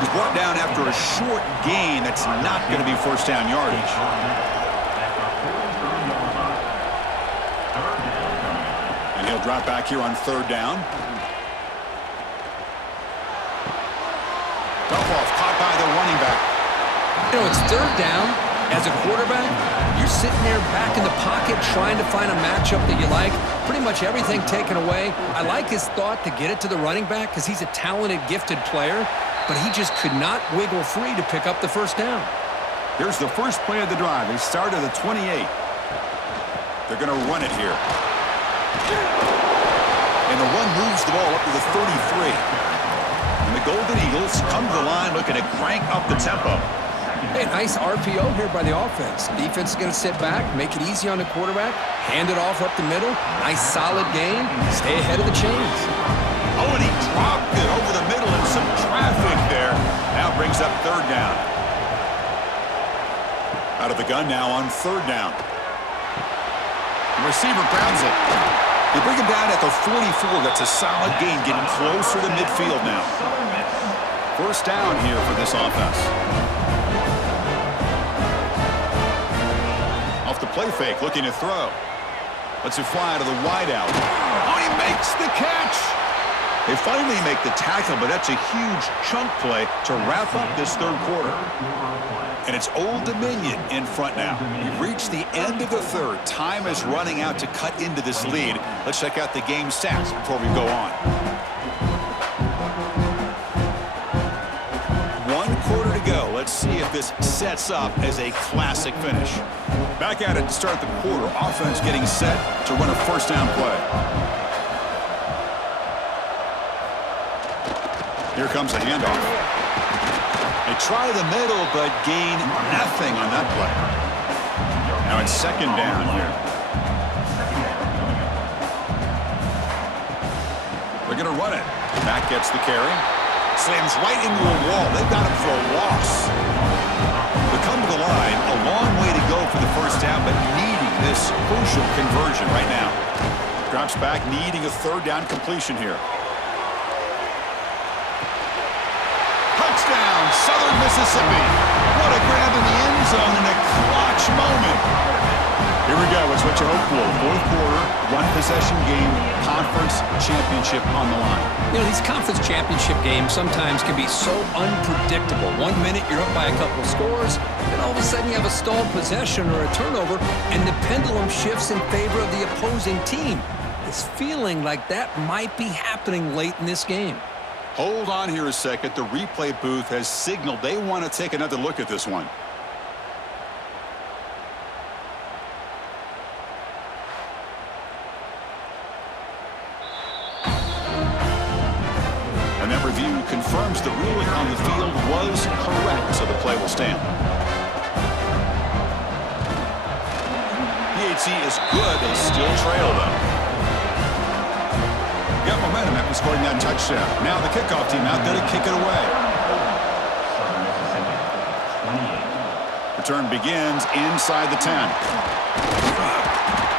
He's brought down after a short gain that's not going to be 1st down yardage. And he'll drop back here on 3rd down. Dump off, caught by the running back. You know, it's 3rd down. As a quarterback, you're sitting there back in the pocket trying to find a matchup that you like. Pretty much everything taken away. I like his thought to get it to the running back because he's a talented, gifted player, but he just could not wiggle free to pick up the 1st down. Here's the first play of the drive. They start at the 28. They're going to run it here. And the run moves the ball up to the 33. And the Golden Eagles come to the line looking to crank up the tempo. Hey, nice RPO here by the offense. Defense is going to sit back, make it easy on the quarterback, hand it off up the middle. Nice solid gain. Stay ahead of the chains. Oh, and he dropped it over the middle and some traffic there. Now brings up 3rd down. Out of the gun now on 3rd down. The receiver grounds it. They bring him down at the 44. That's a solid gain, getting closer to midfield now. 1st down here for this offense. Off the play fake, looking to throw. Lets it fly to the wideout. Oh, he makes the catch. They finally make the tackle, but that's a huge chunk play to wrap up this 3rd quarter. And it's Old Dominion in front now. We've reached the end of the 3rd. Time is running out to cut into this lead. Let's check out the game stats before we go on. 1 quarter to go. Let's see if this sets up as a classic finish. Back at it to start the quarter. Offense getting set to run a 1st down play. Here comes the handoff. They try the middle, but gain nothing on that play. Now it's 2nd down here. They're going to run it. Back gets the carry. Slams right into a wall. They've got him for a loss. They come to the line. A long way to go for the 1st down, but needing this crucial conversion right now. Drops back, needing a 3rd down completion here. Touchdown, Southern Mississippi. What a grab in the end zone in a clutch moment. Here we go. It's what you hope for. Fourth quarter, one-possession game, conference championship on the line. You know, these conference championship games sometimes can be so unpredictable. 1 minute you're up by a couple scores, then all of a sudden you have a stalled possession or a turnover, and the pendulum shifts in favor of the opposing team. It's feeling like that might be happening late in this game. Hold on here a second. The replay booth has signaled they want to take another look at this one. And that review confirms the ruling on the field was correct, so the play will stand. PHC is good. They still trail, though. Got momentum after scoring that touchdown. Now the kickoff team out there to kick it away. Return begins inside the 10. And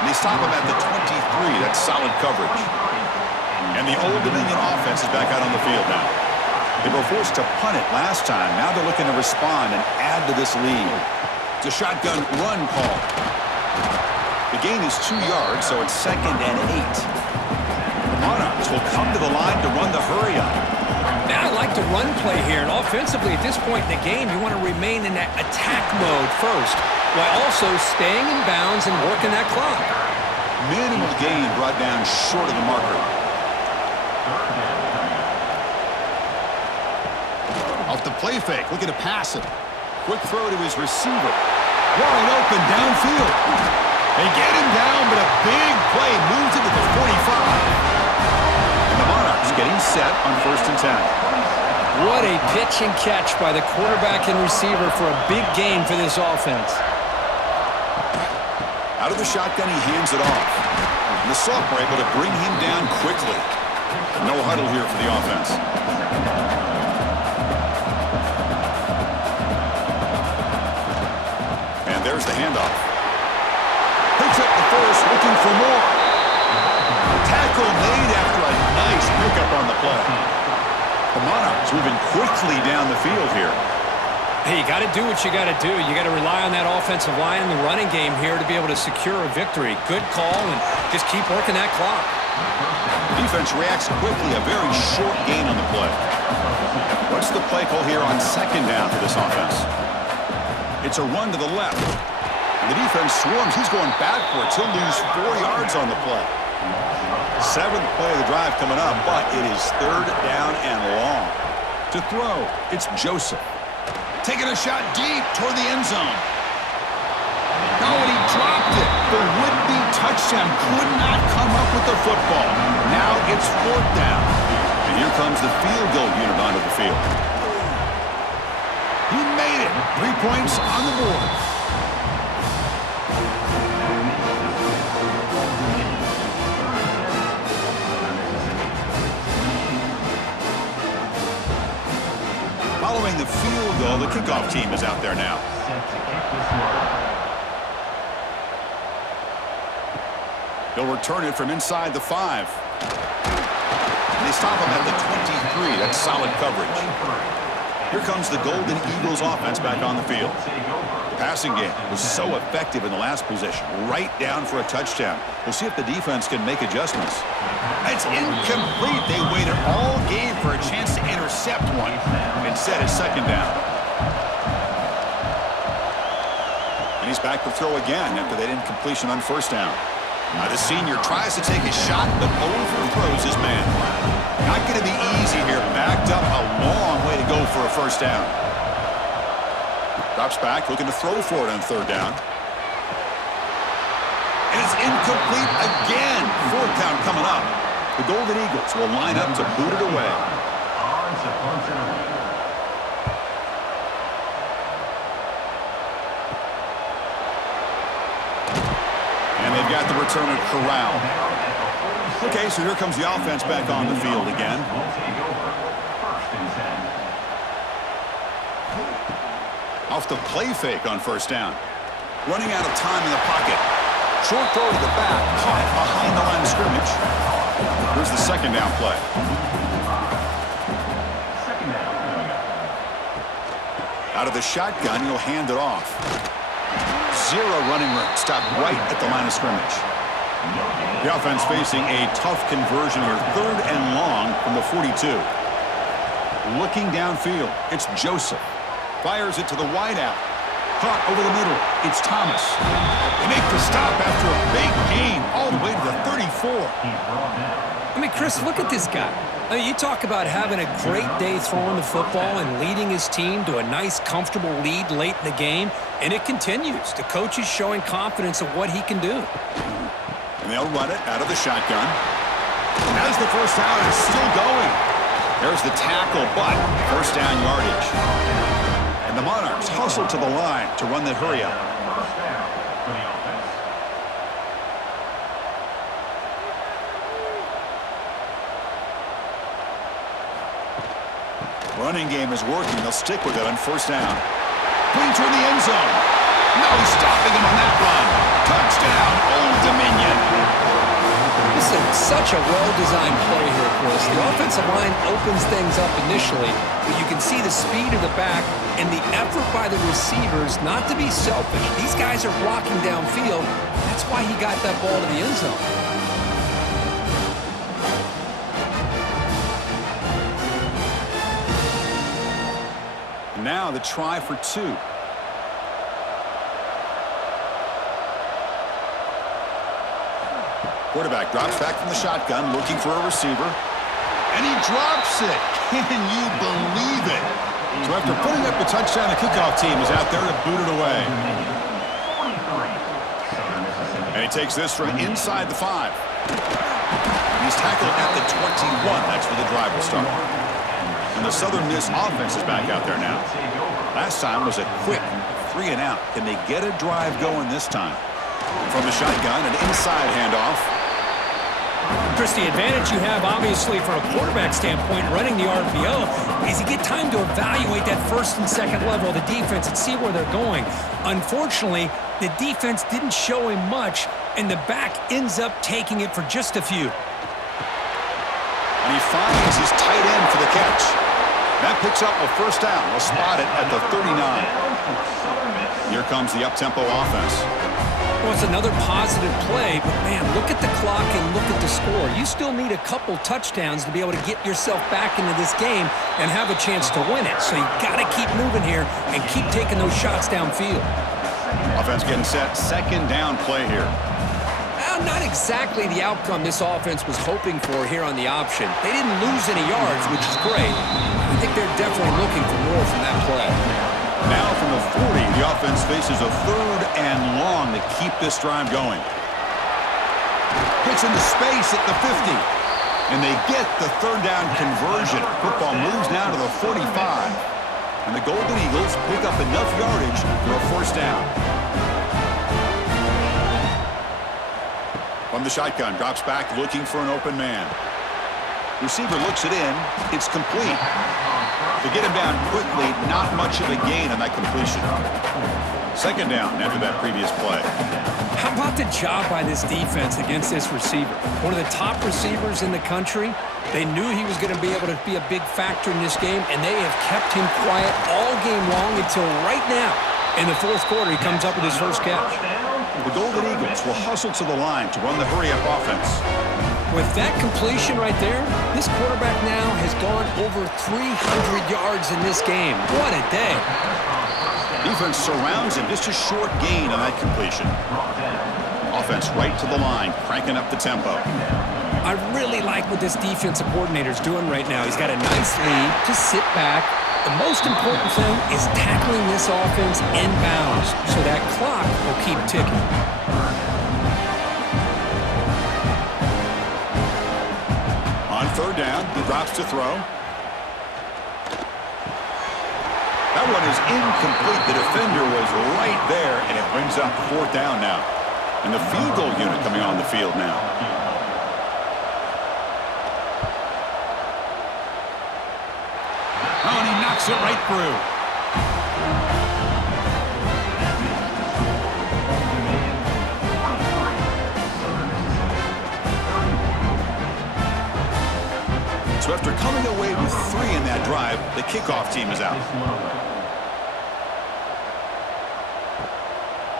they stop him at the 23. That's solid coverage. And the Old Dominion offense is back out on the field now. They were forced to punt it last time. Now they're looking to respond and add to this lead. It's a shotgun run call. The gain is 2 yards, so it's 2nd and 8. Monarchs will come to the line to run the hurry-up. Now I like the run play here, and offensively at this point in the game, you want to remain in that attack mode first, while also staying in bounds and working that clock. Minimal gain brought down short of the marker. Off the play fake, looking to pass it. Quick throw to his receiver. Wide open downfield. They get him down, but a big play moves it to the 45. And the Monarchs getting set on 1st and 10. What a pitch and catch by the quarterback and receiver for a big gain for this offense. Out of the shotgun, he hands it off. And the sophomore able to bring him down quickly. No huddle here for the offense. And there's the handoff. Picks up the first, looking for more. Tackle made after a nice pickup on the play. The Monarchs moving quickly down the field here. Hey, you got to do what you got to do. You got to rely on that offensive line and the running game here to be able to secure a victory. Good call, and just keep working that clock. Defense reacts quickly, a very short gain on the play. What's the play call here on 2nd down for this offense? It's a run to the left. The defense swarms. He's going backwards. He'll lose 4 yards on the play. 7th play of the drive coming up, but it is 3rd down and long. To throw, it's Joseph. Taking a shot deep toward the end zone. No, and he dropped it. The would-be touchdown could not come up with the football. Now it's 4th down. And here comes the field goal unit onto the field. He made it. 3 points on the board. Following the field goal, the kickoff team is out there now. They'll return it from inside the 5. And they stop him at the 23. That's solid coverage. Here comes the Golden Eagles offense back on the field. The passing game was so effective in the last possession, right down for a touchdown. We'll see if the defense can make adjustments. It's incomplete. They waited all game for a chance to intercept one. Instead, it's 2nd down. And he's back to throw again after that incompletion on 1st down. Now the senior tries to take a shot, but overthrows his man. Not going to be easy here. Backed up a long way to go for a 1st down. Drops back, looking to throw for it on 3rd down. And it's incomplete again. 4th down coming up. The Golden Eagles will line up to boot it away. And they've got the returner corralled. Okay, so here comes the offense back on the field again. Off the play fake on 1st down. Running out of time in the pocket. Short throw to the back, caught behind the line of scrimmage. Here's the 2nd down play. Out of the shotgun, he'll hand it off. zero running room. Stopped right at the line of scrimmage. The offense facing a tough conversion here. 3rd and long from the 42. Looking downfield, it's Joseph. Fires it to the wideout. Caught over the middle. It's Thomas. They make the stop after a big gain all the way to the 34. I mean, Chris, look at this guy. I mean, you talk about having a great day throwing the football and leading his team to a nice, comfortable lead late in the game, and it continues. The coach is showing confidence of what he can do. And they'll run it out of the shotgun. As the first down is still going. There's the tackle, but first down yardage. And the Monarchs hustle to the line to run the hurry up. Running game is working. They'll stick with it on first down. Clean toward the end zone. No stopping him on that run. Touchdown, Old Dominion. This is such a well-designed play here, Chris. The offensive line opens things up initially, but you can see the speed of the back and the effort by the receivers not to be selfish. These guys are blocking downfield. That's why he got that ball to the end zone. Now the try for 2. Quarterback drops back from the shotgun, looking for a receiver. And he drops it. Can you believe it? So after putting up a touchdown, the kickoff team is out there to boot it away. And he takes this from inside the 5. He's tackled at the 21. That's where the drive will start. And the Southern Miss offense is back out there now. Last time was a quick 3 and out. Can they get a drive going this time? From the shotgun, an inside handoff. Chris, the advantage you have, obviously, from a quarterback standpoint, running the RPO, is you get time to evaluate that first and second level of the defense and see where they're going. Unfortunately, the defense didn't show him much, and the back ends up taking it for just a few. And he finds his tight end for the catch. That picks up a first down. We'll spot it at the 39. Here comes the up-tempo offense. Well, it's another positive play, but, man, look at the clock and look at the score. You still need a couple touchdowns to be able to get yourself back into this game and have a chance to win it. So you got to keep moving here and keep taking those shots downfield. Offense getting set. Second down play here. Well, not exactly the outcome this offense was hoping for here on the option. They didn't lose any yards, which is great. I think they're definitely looking for more from that play. Now from the 40, the offense faces a 3rd and long to keep this drive going. Gets into space at the 50. And they get the 3rd down conversion. Football moves now to the 45. And the Golden Eagles pick up enough yardage for a first down. From the shotgun, drops back looking for an open man. Receiver looks it in. It's complete. To get him down quickly, not much of a gain on that completion. Second down after that previous play. How about the job by this defense against this receiver? One of the top receivers in the country. They knew he was going to be able to be a big factor in this game, and they have kept him quiet all game long until right now. In the 4th quarter, he comes up with his first catch. The Golden Eagles will hustle to the line to run the hurry-up offense. With that completion right there, this quarterback now has gone over 300 yards in this game. What a day. Defense surrounds him. Just a short gain on that completion. Offense right to the line, cranking up the tempo. I really like what this defensive coordinator is doing right now. He's got a nice lead to sit back. The most important thing is tackling this offense inbounds so that clock will keep ticking. On 3rd down, he drops to throw. That one is incomplete. The defender was right there, and it brings up 4th down now. And the field goal unit coming on the field now. Oh, and he knocks it right through. So after coming away with 3 in that drive, the kickoff team is out.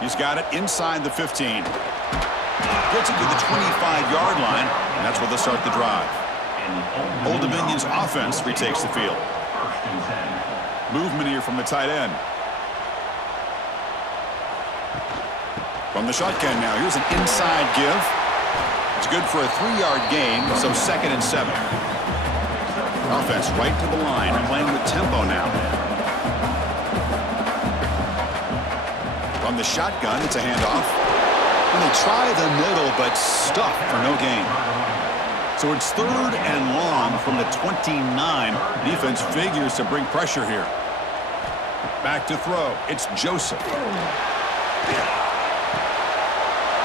He's got it inside the 15. Gets it to the 25-yard line, and that's where they'll start the drive. Old Dominion's offense retakes the field. Movement here from the tight end. From the shotgun now, here's an inside give. It's good for a 3-yard gain, so 2nd and 7. Offense right to the line, playing with tempo now. From the shotgun, it's a handoff. And they try the middle, but stuffed for no gain. So it's 3rd and long from the 29. Defense figures to bring pressure here. Back to throw. It's Joseph.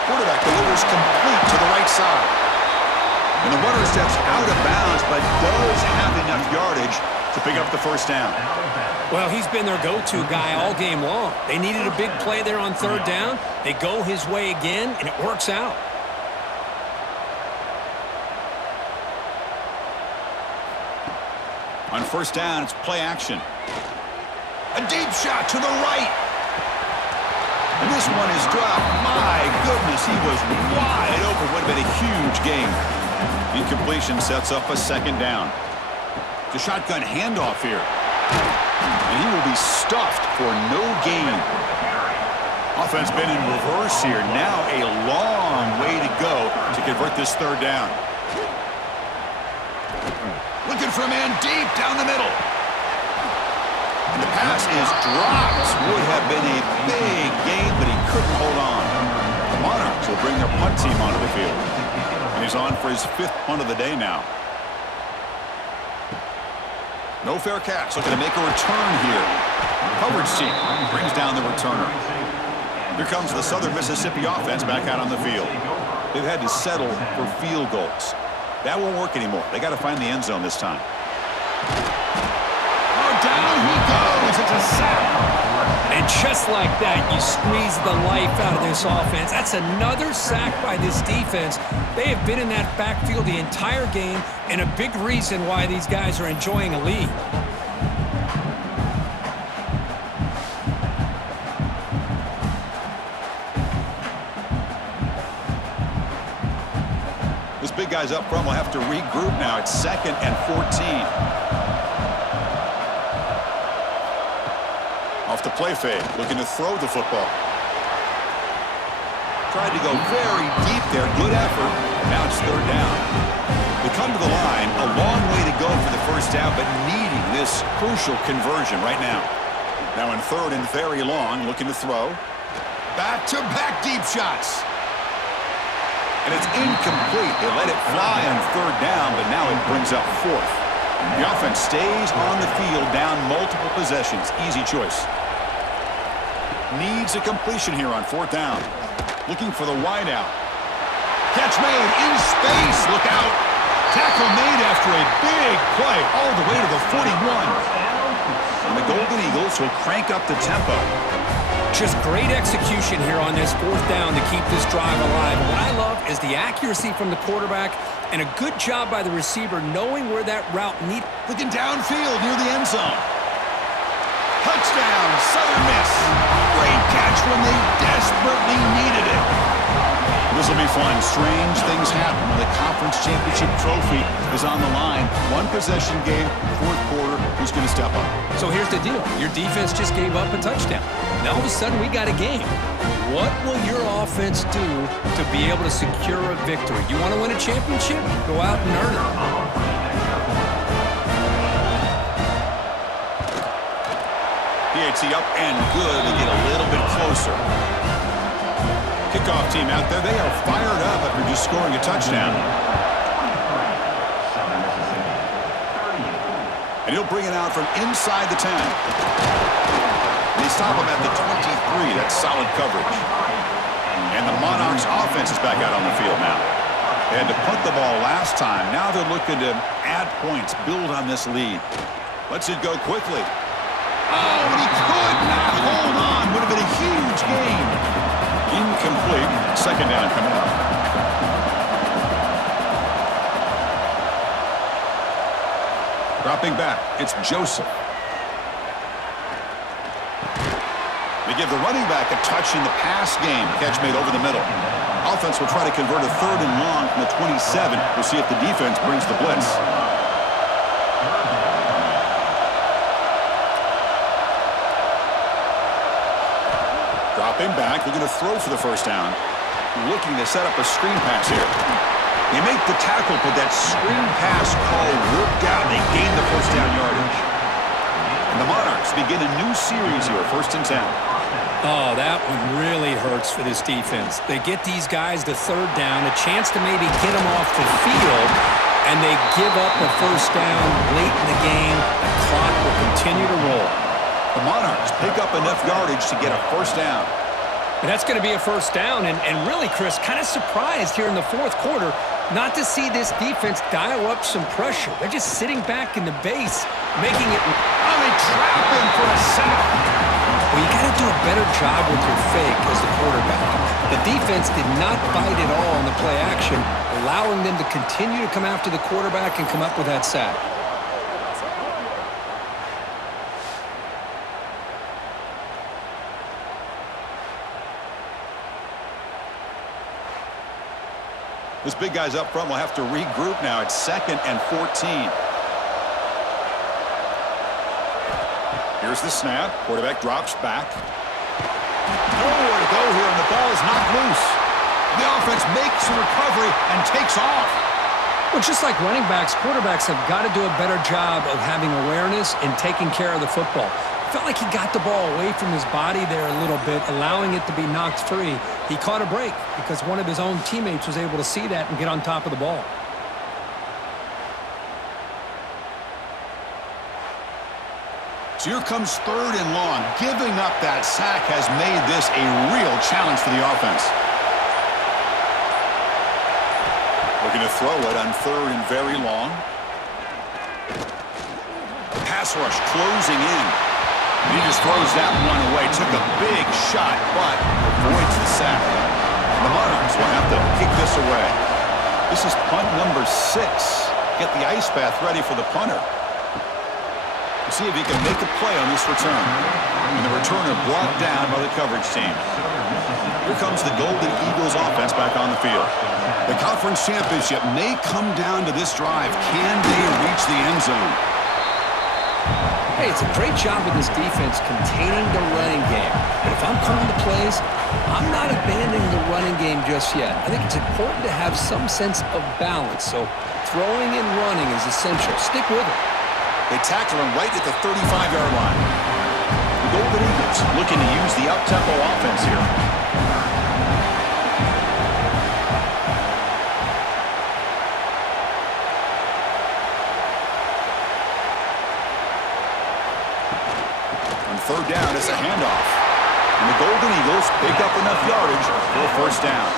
Quarterback delivers complete to the right side. And the runner steps out of bounds, but does have enough yardage to pick up the first down. Well, he's been their go-to guy all game long. They needed a big play there on 3rd down. They go his way again, and it works out. On 1st down, it's play action. A deep shot to the right. And this one is dropped. My goodness, he was wide open. Would have been a huge gain. Incompletion sets up a 2nd down. The shotgun handoff here. And he will be stuffed for no gain. Offense been in reverse here. Now a long way to go to convert this 3rd down. Looking for a man deep down the middle. And the pass is dropped. Would have been a big gain, but he couldn't hold on. The Monarchs will bring their punt team onto the field. And he's on for his 5th punt of the day now. No fair catch. Looking to make a return here. Coverage team brings down the returner. Here comes the Southern Mississippi offense back out on the field. They've had to settle for field goals. That won't work anymore. They got to find the end zone this time. Oh, down he goes. It's a sack. And just like that, you squeeze the life out of this offense. That's another sack by this defense. They have been in that backfield the entire game, and a big reason why these guys are enjoying a lead. This big guy's up front will have to regroup now. It's 2nd and 14. Off the play fake, looking to throw the football. Tried to go very deep there. Good effort. Now it's 3rd down. They come to the line. A long way to go for the first down, but needing this crucial conversion right now. Now in 3rd and very long, looking to throw. Back-to-back deep shots. And it's incomplete. They let it fly on 3rd down, but now it brings up 4th. The offense stays on the field, down multiple possessions. Easy choice. Needs a completion here on 4th down. Looking for the wideout. Catch made in space. Look out. Tackle made after a big play all the way to the 41. And the Golden Eagles will crank up the tempo. Just great execution here on this 4th down to keep this drive alive. And what I love is the accuracy from the quarterback and a good job by the receiver knowing where that route needs. Looking downfield near the end zone. Touchdown, Southern Miss. Great catch when they desperately needed it. This will be fun. Strange things happen when the conference championship trophy is on the line. One possession game, 4th quarter. Who's going to step up? So here's the deal. Your defense just gave up a touchdown. Now all of a sudden we got a game. What will your offense do to be able to secure a victory? You want to win a championship? Go out and earn it. PAT up and good to get a little bit closer. Kickoff team out there. They are fired up after just scoring a touchdown. And he'll bring it out from inside the 10. They stop him at the 23. That's solid coverage. And the Monarchs offense is back out on the field now. They had to punt the ball last time. Now they're looking to add points, build on this lead. Lets it go quickly. Oh, and he could not hold on. Would have been a huge gain. Incomplete. 2nd down coming up. Dropping back, it's Joseph. They give the running back a touch in the pass game. Catch made over the middle. Offense will try to convert a 3rd and long from the 27. We'll see if the defense brings the blitz. Dropping back, looking to throw for the first down. Looking to set up a screen pass here. They make the tackle, but that screen pass call worked out. They gain the first down yardage. And the Monarchs begin a new series here, 1st and 10. Oh, that one really hurts for this defense. They get these guys to 3rd down, a chance to maybe get them off the field, and they give up a first down late in the game. The clock will continue to roll. The Monarchs pick up enough yardage to get a first down. And that's going to be a first down, and really, Chris, kind of surprised here in the 4th quarter not to see this defense dial up some pressure. They're just sitting back in the base, making it... Oh, they trap him for a sack. Well, you got to do a better job with your fake as the quarterback. The defense did not bite at all on the play action, allowing them to continue to come after the quarterback and come up with that sack. This big guy's up front will have to regroup now. It's 2nd and 14. Here's the snap. Quarterback drops back. Nowhere to go here, and the ball is knocked loose. The offense makes a recovery and takes off. Well, just like running backs, quarterbacks have got to do a better job of having awareness and taking care of the football. Felt like he got the ball away from his body there a little bit, allowing it to be knocked free. He caught a break because one of his own teammates was able to see that and get on top of the ball. So here comes 3rd and long. Giving up that sack has made this a real challenge for the offense. Looking to throw it on 3rd and very long. Pass rush closing in. He just throws that one away. Took a big shot, but avoids the sack. The Monarchs will have to kick this away. This is punt number 6. Get the ice bath ready for the punter. We'll see if he can make a play on this return. And the returner brought down by the coverage team. Here comes the Golden Eagles offense back on the field. The conference championship may come down to this drive. Can they reach the end zone? Hey, it's a great job with this defense containing the running game. But if I'm calling the plays, I'm not abandoning the running game just yet. I think it's important to have some sense of balance. So throwing and running is essential. Stick with it. They tackle him right at the 35-yard line. The Golden Eagles looking to use the up-tempo offense here. On 3rd down, it's a handoff. And the Golden Eagles pick up enough yardage for a first down.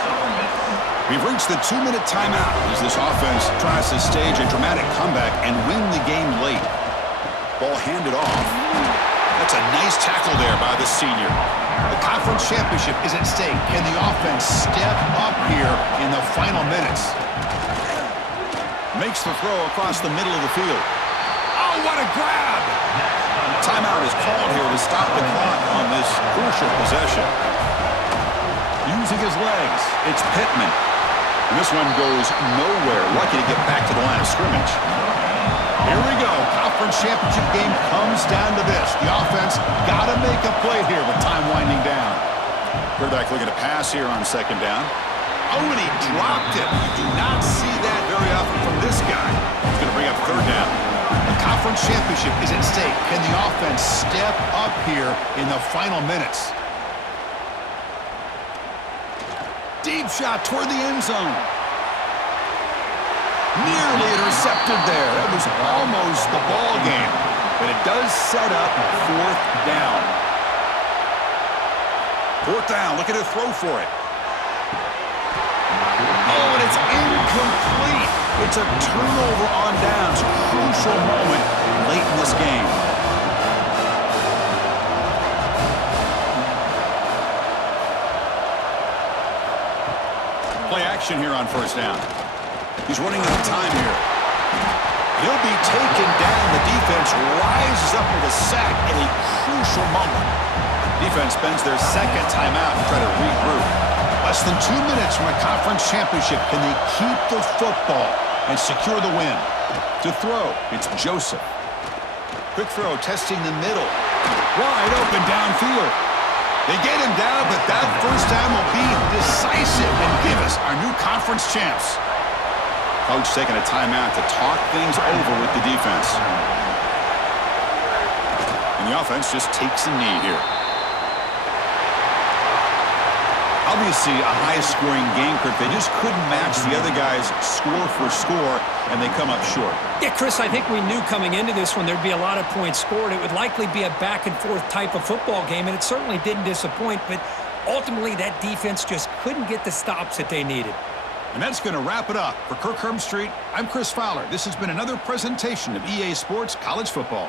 We've reached the 2-minute timeout as this offense tries to stage a dramatic comeback and win the game late. Ball handed off. That's a nice tackle there by the senior. The conference championship is at stake. Can the offense step up here in the final minutes? Makes the throw across the middle of the field. Oh, what a grab! Timeout is called here to stop the clock on this crucial possession. Using his legs, it's Pittman. And this one goes nowhere. Lucky to get back to the line of scrimmage. Here we go. Conference championship game comes down to this. The offense got to make a play here with time winding down. Quarterback looking to pass here on 2nd down. Oh, and he dropped it. You do not see that very often from this guy. He's going to bring up 3rd down. The conference championship is at stake. Can the offense step up here in the final minutes? Deep shot toward the end zone. Nearly intercepted there. That was almost the ball game. But it does set up 4th down. 4th down. Looking to throw for it. Oh, and it's incomplete. It's a turnover on downs. Crucial moment late in this game. Play action here on 1st down. He's running out of time here. He'll be taken down. The defense rises up with a sack in a crucial moment. Defense spends their second timeout to try to regroup. Less than 2 minutes from a conference championship. Can they keep the football and secure the win? To throw, it's Joseph. Quick throw, testing the middle. Wide open downfield. They get him down, but that first down will be decisive and give us our new conference champs. Coach taking a timeout to talk things over with the defense. And the offense just takes a knee here. Obviously, a high-scoring game, Kirk. They just couldn't match the other guys score for score, and they come up short. Yeah, Chris, I think we knew coming into this one there'd be a lot of points scored. It would likely be a back-and-forth type of football game, and it certainly didn't disappoint, but ultimately that defense just couldn't get the stops that they needed. And that's going to wrap it up. For Kirk Herbstreit, I'm Chris Fowler. This has been another presentation of EA Sports College Football.